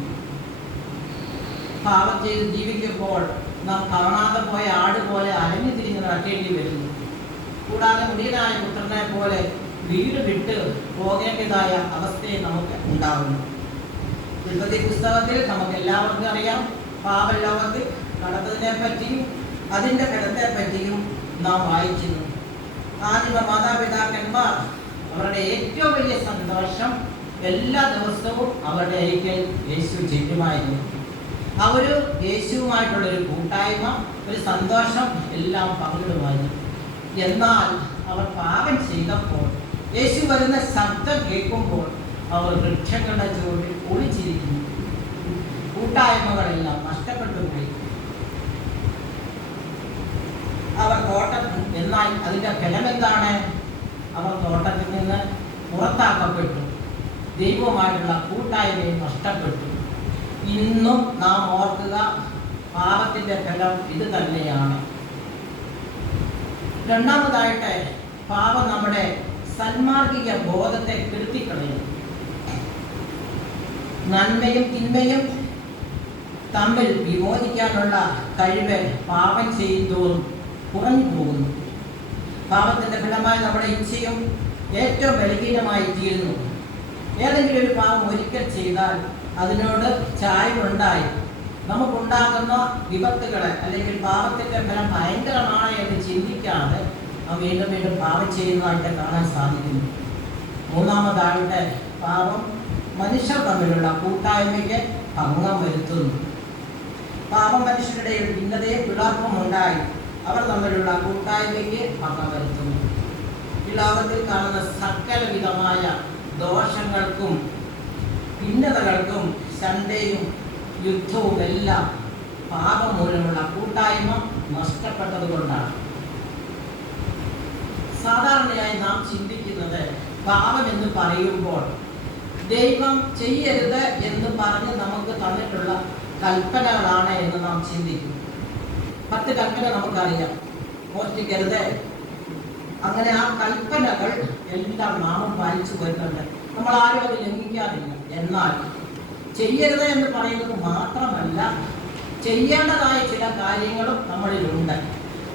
പാപം ചെയ്ത് ജീവിക്കുമ്പോൾ നാം കാണാതെ പോയ ആട് പോലെ അലഞ്ഞു തിരിഞ്ഞ് നടക്കേണ്ടി വരുന്നു. കൂടാതെ മുടിയനായ പുത്രനെ പോലെ വീട് വിട്ട് പോകേണ്ടതായ അവസ്ഥയെ നമുക്ക് ഉണ്ടാകുന്നു. ഉൽപ്പത്തി പുസ്തകത്തിൽ നമുക്ക് എല്ലാവർക്കും അറിയാം, പാപലോകത്തിൽ നടന്നതിനെ പറ്റിയും അതിൻ്റെ ഫലത്തെ പറ്റിയും നാം വായിക്കുന്നു. ആദിമ മാതാപിതാക്കന്മാർ അവരുടെ ഏറ്റവും വലിയ സന്തോഷം എല്ലാ ദിവസവും അവരുടെ അരികിൽ യേശു ചെല്ലുമായിരുന്നു. അവർ യേശുവുമായിട്ടുള്ളൊരു കൂട്ടായ്മ, ഒരു സന്തോഷം എല്ലാം പങ്കിടുമായിരുന്നു. എന്നാൽ അവർ പാപം ചെയ്തപ്പോൾ യേശു വരുന്ന ശബ്ദം കേൾക്കുമ്പോൾ അവർ വൃക്ഷങ്ങളുടെ ചുവട്ടിൽ ഒളിച്ചിരിക്കുന്നു. കൂട്ടായ്മകളെല്ലാം നഷ്ടപ്പെട്ടു പോയി. അവർ എന്നാൽ അതിൻ്റെ ഫലമെന്താണ്? അവർ തോട്ടത്തിൽ നിന്ന് പുറത്താക്കപ്പെട്ടു. ദൈവവുമായിട്ടുള്ള കൂട്ടായ്മയെ നഷ്ടപ്പെട്ടു. ഇന്നും നാം ഓർക്കുക, പാപത്തിൻ്റെ ഫലം ഇത് തന്നെയാണ്. രണ്ടാമതായിട്ട് പാപം നമ്മുടെ സന്മാർഗിക ബോധത്തെ കെടുത്തിക്കളയുന്നു. നന്മയും തിന്മയും തമ്മിൽ വിമോചിക്കാനുള്ള കഴിവ് പാപം ചെയ്യുന്തോറും കുറഞ്ഞു പോകുന്നു. പാപത്തിൻ്റെ ഫലമായി നമ്മുടെ ഇച്ഛയും ഏറ്റവും ബലഹീനമായി തീരുന്നു. ഏതെങ്കിലും ഒരു പാപം ഒരിക്കൽ ചെയ്താൽ അതിനോട് ചായ്വുണ്ടായി നമുക്കുണ്ടാകുന്ന വിപത്തുകളെ അല്ലെങ്കിൽ പാപത്തിൻ്റെ ഫലം ഭയങ്കരമാണ് എന്ന് ചിന്തിക്കാതെ വീണ്ടും വീണ്ടും പാപം ചെയ്യുന്നതായിട്ട് കാണാൻ സാധിക്കുന്നു. മൂന്നാമതായിട്ട് പാപം മനുഷ്യർ തമ്മിലുള്ള കൂട്ടായ്മയ്ക്ക് ഭംഗം വരുത്തുന്നു. പാപം മനുഷ്യരുടെ ഭിന്നതയെ പിളർപ്പമുണ്ടായി അവർ തമ്മിലുള്ള കൂട്ടായ്മയ്ക്ക് ഭംഗം വരുത്തുന്നു. ഈ ലോകത്തിൽ കാണുന്ന സകലവിധമായ ദോഷങ്ങൾക്കും ഭിന്നതകൾക്കും ശണ്ടയും യുദ്ധവും എല്ലാം പാപം മൂലമുള്ള കൂട്ടായ്മ നഷ്ടപ്പെട്ടതുകൊണ്ടാണ്. സാധാരണയായി നാം ചിന്തിക്കുന്നത് പാപം എന്ന് പറയുമ്പോൾ ദൈവം ചെയ്യരുത് എന്ന് പറഞ്ഞ് നമുക്ക് തന്നിട്ടുള്ള കൽപ്പനകളാണ് എന്ന് നാം ചിന്തിക്കും. 10 കൽപ്പന നമുക്കറിയാം, മോഷ്ടിക്കരുത്. അങ്ങനെ ആ കൽപ്പനകൾ എല്ലാം നാമും പാലിച്ചു വരുന്നുണ്ട്. നമ്മൾ ആരും അത് ലംഘിക്കാറില്ല. എന്നാൽ ചെയ്യരുത് എന്ന് പറയുന്നത് മാത്രമല്ല, ചെയ്യേണ്ടതായ ചില കാര്യങ്ങളും നമ്മളിലുണ്ട്.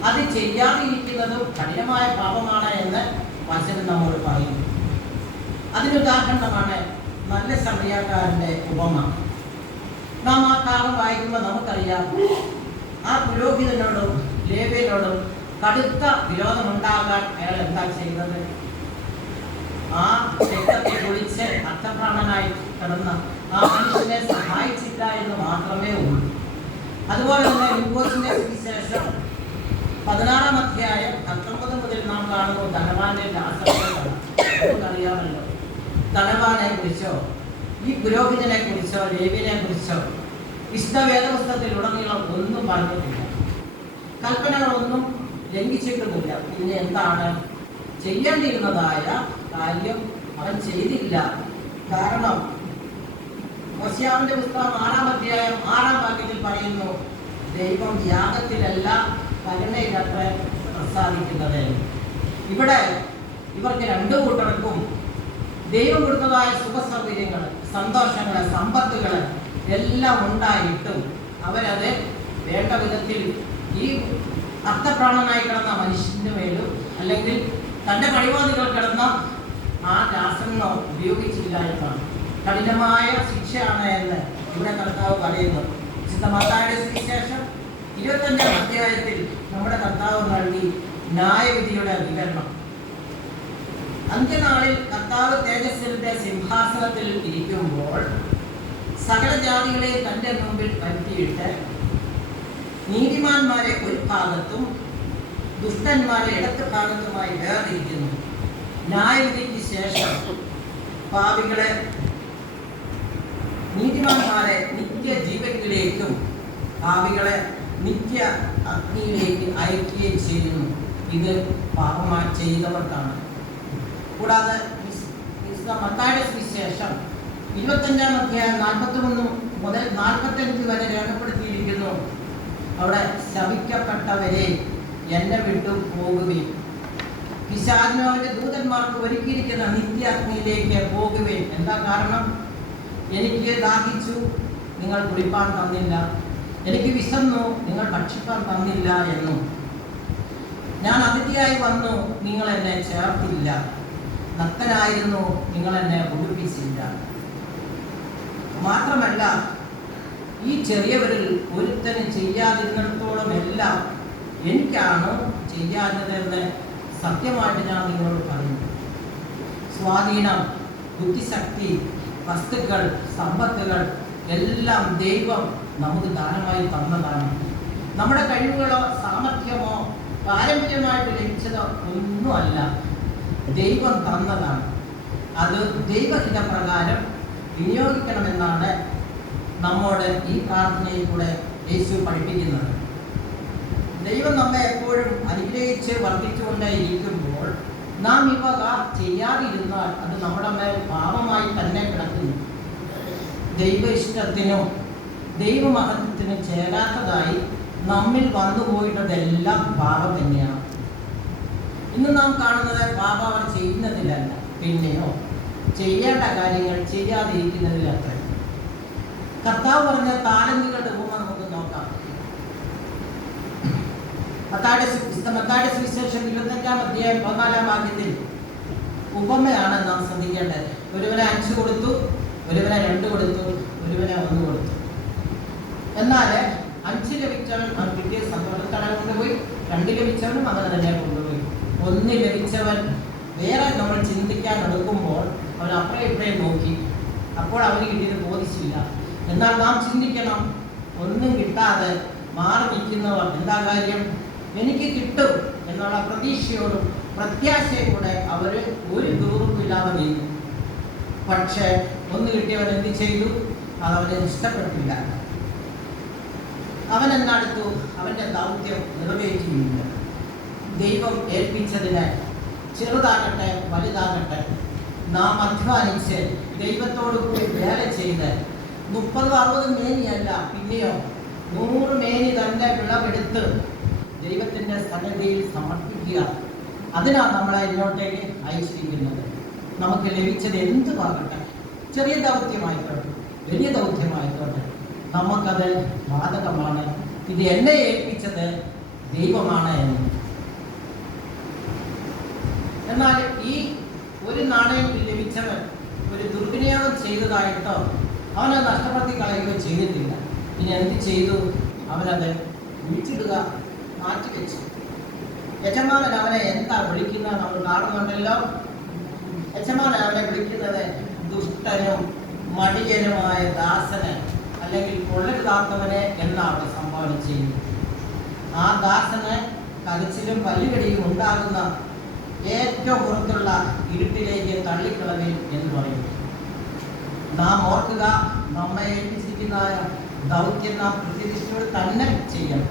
അത് ചെയ്യാതിരിക്കുന്നതും കഠിനമായ പാപമാണ് എന്ന് വചനം നമ്മോട് പറയുന്നു. അതിനുദാഹരണമാണ് നല്ല സമരിയാക്കാരൻ്റെ ഉപമ. നാം ആ കാലം വായിക്കുമ്പോൾ നമുക്കറിയാം, ആ പുരോഹിതനോടും ലേവ്യനോടും കടുത്ത വിരോധമുണ്ടാകാൻ അയാൾ എന്താ ചെയ്യുന്നത്? ആ രക്തത്തെ കുളിച്ച് അർത്ഥപ്രാണനായി കിടന്ന ആ മനുഷ്യനെ സഹായിച്ചില്ല എന്ന് മാത്രമേ ഉള്ളൂ. അതുപോലെ തന്നെ ലൂക്കോസിന്റെ സുവിശേഷം 16-ാം അധ്യായം 19 മുതൽ നാം കാണുന്നു ധനവാന്റെ നമുക്കറിയാമല്ലോ. ധനവാനെ കുറിച്ചോ ഈ പുരോഹിതനെ കുറിച്ചോ ലേവ്യനെ കുറിച്ചോ വിശുദ്ധ വേദപുസ്തകത്തിൽ ഉടനീളം ഒന്നും പറഞ്ഞിട്ടില്ല. കൽപ്പനകളൊന്നും ലംഘിച്ചിട്ടുമില്ല. പിന്നെ എന്താണ് ചെയ്യേണ്ടിയിരുന്നതായ കാര്യം അവൻ ചെയ്തില്ല. കാരണം ഹോശേയാവിന്റെ പുസ്തകം 6-ാം അധ്യായം 6-ാം വാക്യത്തിൽ പറയുന്നു, ദൈവം യാഗത്തിലല്ല കരുണയിലത്ര പ്രസാദിക്കുന്നത്. ഇവിടെ ഇവർക്ക് രണ്ടു കൂട്ടർക്കും ദൈവം കൊടുത്തതായ സുഖസൗകര്യങ്ങൾ, സന്തോഷങ്ങൾ, സമ്പത്തുകൾ എല്ലാം ഉണ്ടായിട്ടും അവരത് വേണ്ട വിധത്തിൽ ഈ അർത്ഥപ്രാണനായി കിടന്ന മനുഷ്യന്റെ മേലും അല്ലെങ്കിൽ തൻ്റെ പടിവാദികൾ കിടന്ന ആ രാസനോ ഉപയോഗിച്ചില്ല എന്നാണ്. കഠിനമായ ശിക്ഷയാണ് എന്ന് ഇവിടെ കർത്താവ് പറയുന്നു. വിശുദ്ധ മത്തായിയുടെ സുവിശേഷം 25-ാം അധ്യായത്തിൽ നമ്മുടെ കർത്താവ് നൽകി ന്യായവിധിയുടെ വിവരണം. അന്ത്യനാളിൽ കർത്താവ് തേജസ്സിന്റെ സിംഹാസനത്തിൽ ഇരിക്കുമ്പോൾ സകല ജാതികളെ തൻ്റെ മുമ്പിൽ വരുത്തിയിട്ട് നീതിമാന്മാരെ ഒരു ഭാഗത്തും ദുഷ്ടന്മാരെ ഇടത്ത് ഭാഗത്തുമായി വേർതിരിക്കുന്നു. ന്യായവിധിക്ക് ശേഷം പാപികളെ നീതിമാന്മാരെ നിത്യജീവനിലേക്കും പാപികളെ നിത്യ അഗ്നിയിലേക്ക് അയക്കുകയും ചെയ്യുന്നു. ഇത് പാപമായി ചെയ്തവർക്കാണ്. കൂടാതെ മത്തായിയുടെ സുവിശേഷം 25-ാം അധ്യായം 41 മുതൽ 45 വരെ രേഖപ്പെടുത്തിയിരിക്കുന്നു. അവിടെ ശപിക്കപ്പെട്ടവരെ എന്നെ വിട്ടു പോകുകയും പിശാചിനും അവന്റെ ദൂതന്മാർക്ക് ഒരുക്കിയിരിക്കുന്ന നിത്യ അഗ്നിയിലേക്ക് പോകുകയും. എന്താ കാരണം? എനിക്ക് ദാഹിച്ചു, നിങ്ങൾ കുടിപ്പാൻ തന്നില്ല. എനിക്ക് വിശന്നു, നിങ്ങൾ ഭക്ഷിപ്പാൻ തന്നില്ല എന്നും. ഞാൻ അതിഥിയായി വന്നു, നിങ്ങൾ എന്നെ ചേർത്തില്ല. നഗ്നനായിരുന്നു, നിങ്ങൾ എന്നെ ഉടുപ്പിച്ചില്ല. മാത്രമല്ല, ഈ ചെറിയവരിൽ ഒരുത്തന് ചെയ്യാതിരുന്നിടത്തോളം എല്ലാം എനിക്കാണ് ചെയ്യാഞ്ഞതെന്ന് സത്യമായിട്ട് ഞാൻ നിങ്ങളോട് പറയുന്നു. സ്വാധീനം, ബുദ്ധിശക്തി, വസ്തുക്കൾ, സമ്പത്തുകൾ എല്ലാം ദൈവം നമുക്ക് ദാനമായി തന്നതാണ്. നമ്മുടെ കഴിവുകളോ സാമർഥ്യമോ പാരമ്പര്യമായിട്ട് ലഭിച്ചതോ ഒന്നുമല്ല, ദൈവം തന്നതാണ്. അത് ദൈവഹിത പ്രകാരം വിനിയോഗിക്കണമെന്നാണ് നമ്മോട് ഈ പ്രാർത്ഥനയിൽ കൂടെ യേശു പഠിപ്പിക്കുന്നത്. ദൈവം നമ്മെ എപ്പോഴും അനുഗ്രഹിച്ച് വർദ്ധിച്ചുകൊണ്ടേ ഇരിക്കുമ്പോൾ നാം ഇവ ചെയ്യാതിരുന്നാൽ അത് നമ്മുടെ മേൽ പാപമായി തന്നെ കിടക്കുന്നു. ദൈവ ഇഷ്ടത്തിനും ദൈവമഹത്വത്തിനും ചേരാത്തതായി നമ്മിൽ വന്നുപോയിട്ടതെല്ലാം പാപം തന്നെയാണ്. ഇന്ന് നാം കാണുന്നത് പാപം അവർ ചെയ്യുന്നതിലല്ല, പിന്നെയോ ചെയ്യേണ്ട കാര്യങ്ങൾ ചെയ്യാതിരിക്കുന്നതിലത്ര. കർത്താവ് പറഞ്ഞ താലന്തുകളുടെ ഉപമ നമുക്ക് നോക്കാം. മത്തായിയുടെ സുവിശേഷം 25-ാം അധ്യായം 14-ാം വാക്യത്തിൽ ഉപമയാണ് നാം ശ്രദ്ധിക്കേണ്ടത്. ഒരുവനെ 5 കൊടുത്തു, ഒരുവനെ 2 കൊടുത്തു, ഒരുവനെ 1 കൊടുത്തു. എന്നാൽ 5 ലഭിച്ചവൻ അവൻ കിട്ടിയ സന്തോഷത്തോടെ കൊണ്ടുപോയി, 2 ലഭിച്ചവനും അങ്ങനെ തന്നെ കൊണ്ടുപോയി. 1 ലഭിച്ചവൻ വേറെ നമ്മൾ ചിന്തിക്കാൻ എടുക്കുമ്പോൾ അവൻ അപ്പുറം ഇപ്പുറം നോക്കി, അപ്പോൾ അവന് കിട്ടിയത് ബോധിച്ചില്ല. എന്നാൽ നാം ചിന്തിക്കണം, ഒന്നും കിട്ടാതെ മാറി നിൽക്കുന്നവർ എന്താ കാര്യം? എനിക്ക് കിട്ടും എന്നുള്ള പ്രതീക്ഷയോടും പ്രത്യാശയോടെ അവർ ഒരു ദൂരമില്ലാതെ നീങ്ങും. പക്ഷേ 1 കിട്ടിയവൻ എന്ത് ചെയ്തു? അതവന് ഇഷ്ടപ്പെട്ടില്ല. അവൻ എന്നടുത്തു അവൻ്റെ ദൗത്യം നിറവേറ്റിയില്ല. ദൈവം ഏൽപ്പിച്ചതിന് ചെറുതാകട്ടെ വലുതാകട്ടെ നാം അധ്വാനിച്ച് ദൈവത്തോടു കൂടി വേല ചെയ്ത് 30-60 മേനിയല്ല, പിന്നെയോ 100 മേനി തന്നെ വിളവെടുത്ത് ദൈവത്തിൻ്റെ സന്നിധിയിൽ സമർപ്പിക്കുക. അതിനാണ് നമ്മളെ ഇങ്ങോട്ടേക്ക് അയച്ചിരിക്കുന്നത്. നമുക്ക് ലഭിച്ചത് എന്തുമാകട്ടെ, ചെറിയ ദൗത്യമായിക്കോട്ടെ വലിയ ദൗത്യമായിക്കോട്ടെ, നമുക്കത് ബാധകമാണ്. ഇത് എന്നെ ഏൽപ്പിച്ചത് ദൈവമാണ് എന്ന്. എന്നാൽ ഈ ഒരു നാണയം ലഭിച്ചവൻ ഒരു ദുർവിനിയോഗം ചെയ്തതായിട്ടോ അവനത് നഷ്ടപ്പെടുത്തി കളയുകയോ ചെയ്തിട്ടില്ല. ഇനി എന്ത് ചെയ്തു? അവനത് വിളിച്ചിടുക, മാറ്റിവെച്ചു. യജമാനൻ അവനെ എന്താ വിളിക്കുന്നത് നമ്മൾ കാണുന്നുണ്ടല്ലോ. യജമാനൻ അവനെ വിളിക്കുന്നത് ദുഷ്ടനും മടിയനുമായ ദാസന്, അല്ലെങ്കിൽ കൊള്ളരുതാത്തവനെ എന്നാണ് സംഭാവന ചെയ്യുന്നത്. ആ ദാസന് കരച്ചിലും പല്ലുകടിയും ഉണ്ടാകുന്ന ഏറ്റവും പുറത്തുള്ള ഇരുട്ടിലേക്ക് തള്ളിക്കളവിൽ എന്ന് പറയും. നാം ഓർക്കുക, നമ്മെ ഏൽപ്പിച്ചിരിക്കുന്ന ദൗത്യം നാം കൃത്യനിഷ്ഠയോടെ തന്നെ ചെയ്യണം.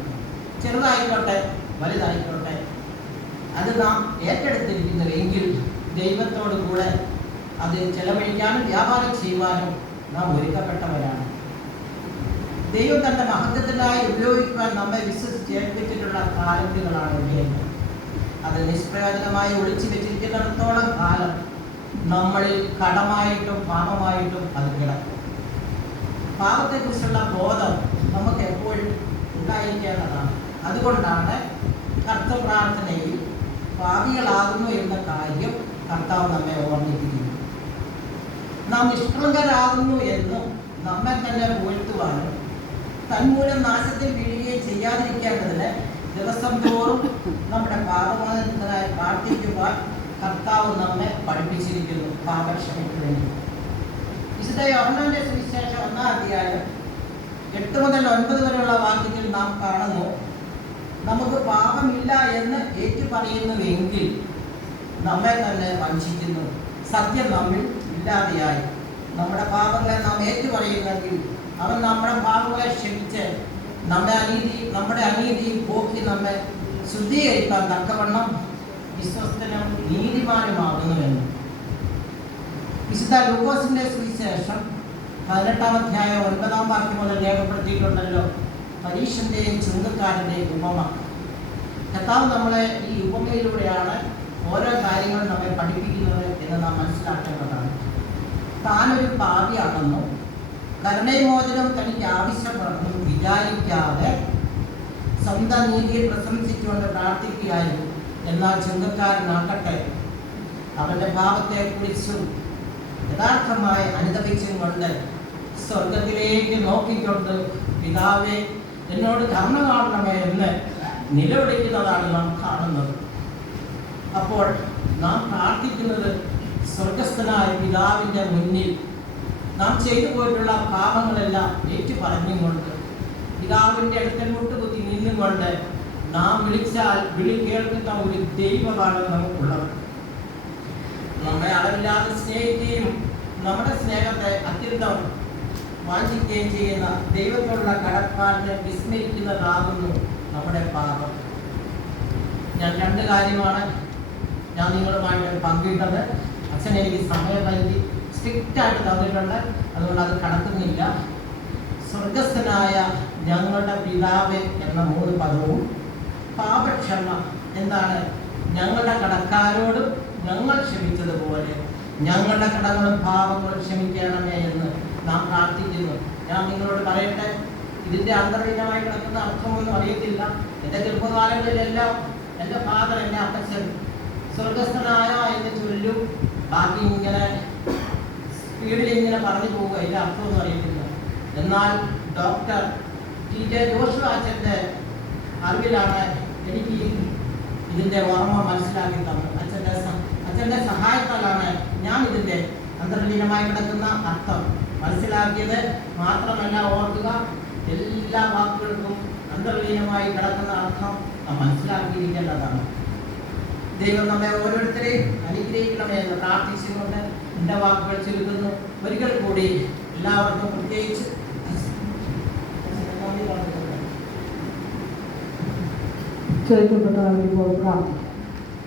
ചെറുതായിക്കോട്ടെ വലുതായിക്കോട്ടെ, അത് നാം ഏറ്റെടുത്തിരിക്കുന്നുവെങ്കിൽ ദൈവത്തോടു കൂടെ അത് ചെലവഴിക്കാനും വ്യാപാരം ചെയ്യുവാനും നാം ഒരുക്കപ്പെട്ടവരാണ്. ദൈവം തന്റെ മഹത്വത്തിനായി ഉപയോഗിക്കുവാൻ നമ്മെ വിശ്വസിച്ച് ഏൽപ്പിച്ചിട്ടുള്ള താലന്തുകളാണ് ഉപയോഗം. അത് നിഷ്പ്രയോജനമായി ഒളിച്ചു വെച്ചിരിക്കുന്നിടത്തോളം കാലം നമ്മളിൽ കടമായിട്ടും പാപമായിട്ടും അത് കിടക്കും. പാപത്തെക്കുറിച്ചുള്ള ബോധം നമുക്ക് എപ്പോഴും ഉണ്ടായിരിക്കേണ്ടതാണ്. അതുകൊണ്ടാണ് കർത്തൃപ്രാർത്ഥനയിൽ പാപികളാകുന്നു എന്ന കാര്യം കർത്താവ് നമ്മെ ഓർമ്മിപ്പിക്കുന്നു. നാം നിഷ്കളങ്കരാകുന്നു എന്നും നമ്മെ തന്നെ പുകഴ്ത്തുവാനും തന്മൂലം നാശത്തിൽ വീഴുകയും ചെയ്യാതിരിക്കേണ്ടതിന് ദിവസം തോറും നമ്മുടെ പാപമോചനത്തിനായി പ്രാർത്ഥിക്കുവാൻ കർത്താവ് നമ്മെ പഠിപ്പിച്ചിരിക്കുന്നു. പാപക്ഷമയ്ക്ക് വേണ്ടി വിശുദ്ധ യോഹന്നാന്റെ സുവിശേഷം 1-ാം അധ്യായം 8 മുതൽ 9 വരെയുള്ള വാക്യത്തിൽ നാം കാണുന്നു, നമുക്ക് പാപമില്ല എന്ന് ഏറ്റുപറയുന്നുവെങ്കിൽ നമ്മെ തന്നെ വഞ്ചിക്കുന്നു, സത്യം നമ്മിൽ ഇല്ലാതെയായി. നമ്മുടെ പാപങ്ങളെ നാം ഏറ്റുപറയുന്നെങ്കിൽ അവൻ നമ്മുടെ പാപങ്ങളെ ക്ഷമിച്ച് നമ്മുടെ അനീതിയും പോക്കി നമ്മെ ശുദ്ധീകരിക്കാൻ തക്കവണ്ണം വിശ്വസ്തനും നീതിമാനുമാകുന്നുവെന്ന്. വിശുദ്ധ ലൂക്കോസിന്റെ സുവിശേഷം 18-ാം അധ്യായം 9-ാം വാക്യം മുതൽ രേഖപ്പെടുത്തിയിട്ടുണ്ടല്ലോ, പരീക്ഷന്റെയും ചുങ്കക്കാരന്റെയും ഉപമ. കർത്താവ് നമ്മളെ ഈ ഉപമയിലൂടെയാണ് ഓരോ കാര്യങ്ങളും നമ്മെ പഠിപ്പിക്കുന്നത് എന്ന് നാം മനസ്സിലാക്കേണ്ടതാണ്. താനൊരു പാപിയാണെന്നും കരുണാമോചനം തനിക്ക് ആവശ്യപ്പെടുന്നു വിചാരിക്കാതെ സ്വന്തം നീതിയെ പ്രശംസിച്ചുകൊണ്ട് പ്രാർത്ഥിക്കുകയായിരുന്നു. എന്നാൽ ചുങ്കക്കാരനാകട്ടെ അവന്റെ പാപത്തെക്കുറിച്ചും യഥാർത്ഥമായി അനുദപിച്ചും കൊണ്ട് സ്വർഗത്തിലേക്ക് നോക്കിക്കൊണ്ട് പിതാവേ എന്നോട് കരുണ കാണണമേ എന്ന് നിലവിളിക്കുന്നതാണ് നാം കാണുന്നത്. അപ്പോൾ നാം പ്രാർത്ഥിക്കുന്നത് സ്വർഗസ്ഥനായ പിതാവിൻ്റെ മുന്നിൽ നാം ചെയ്തു പോയിട്ടുള്ള പാപങ്ങളെല്ലാം ഏറ്റു പറഞ്ഞുകൊണ്ട് പിതാവിൻ്റെ അടുക്കൽ മുട്ടുകുത്തി നിന്നുകൊണ്ട് നാം വിളിച്ചാൽ വിളി കേൾക്കുന്ന ഒരു ദൈവമാണ് നമുക്കുള്ളത്. നമ്മെ അളവില്ലാതെ സ്നേഹിക്കുകയും നമ്മുടെ സ്നേഹത്തെ അത്യന്തം വാഞ്ചിക്കുകയും ചെയ്യുന്ന ദൈവത്തോടുള്ള കടപ്പാടിനെ വിസ്മരിക്കുന്നതാകുന്നു നമ്മുടെ പാപം. ഞാൻ 2 കാര്യമാണ് ഞാൻ നിങ്ങളുമായിട്ട് പങ്കിട്ടത്. അച്ഛൻ എനിക്ക് സമയപരിധി സ്ട്രിക്റ്റായിട്ട് തന്നിട്ടുണ്ട്, അതുകൊണ്ട് അത് കടക്കുന്നില്ല. സ്വർഗസ്ഥനായ ഞങ്ങളുടെ പിതാവേ എന്ന 3 പദവും പാപക്ഷമ എന്താണ്? ഞങ്ങളുടെ കടക്കാരോടും ഞങ്ങൾ ക്ഷമിച്ചതുപോലെ ഞങ്ങളുടെ കടങ്ങളും പാപങ്ങളും ക്ഷമിക്കണമേ എന്ന് നാം പ്രാർത്ഥിക്കുന്നു. ഞാൻ നിങ്ങളോട് പറയട്ടെ, ഇതിന്റെ അന്തർലീനമായി കിടക്കുന്ന അർത്ഥമൊന്നും അറിയത്തില്ല. എൻ്റെ ചെറുപ്പകാലങ്ങളിലെല്ലാം എൻ്റെ ഫാദർ, എൻ്റെ അപ്പച്ചൻ സ്വർഗസ്ഥനായ എന്ന് ചൊല്ലും, ബാക്കി ഇങ്ങനെ സ്പീഡിൽ ഇങ്ങനെ പറഞ്ഞു പോവുക, ഇതിൻ്റെ അർത്ഥമൊന്നും അറിയത്തില്ല. എന്നാൽ ഡോക്ടർ ടി.ജെ. ജോഷുവ അച്ഛൻ്റെ അറിവിലാണ് എനിക്ക് ഇതിൻ്റെ ഓർമ്മ മനസ്സിലാക്കി തന്നത്. അച്ഛൻ്റെ സഹായത്താലാണ് ഞാൻ ഇതിൻ്റെ അന്തർലീനമായി കിടക്കുന്ന അർത്ഥം മനസ്സിലാക്കിയത്. മാത്രമല്ല, ഓർക്കുക, എല്ലാ വാക്കുകൾക്കും അന്തർലീനമായി കിടക്കുന്ന അർത്ഥം നാം മനസ്സിലാക്കിയിരിക്കേണ്ടതാണ്. ദൈവം നമ്മെ ഓരോരുത്തരെയും അനുഗ്രഹിക്കണമേ എന്ന് പ്രാർത്ഥിച്ചുകൊണ്ട് എൻ്റെ വാക്കുകൾ ചുരുക്കുന്നു. ഒരിക്കൽ കൂടി എല്ലാവർക്കും പ്രത്യേകിച്ച് ചോദിക്കപ്പെട്ട പ്രാർത്ഥിക്കും.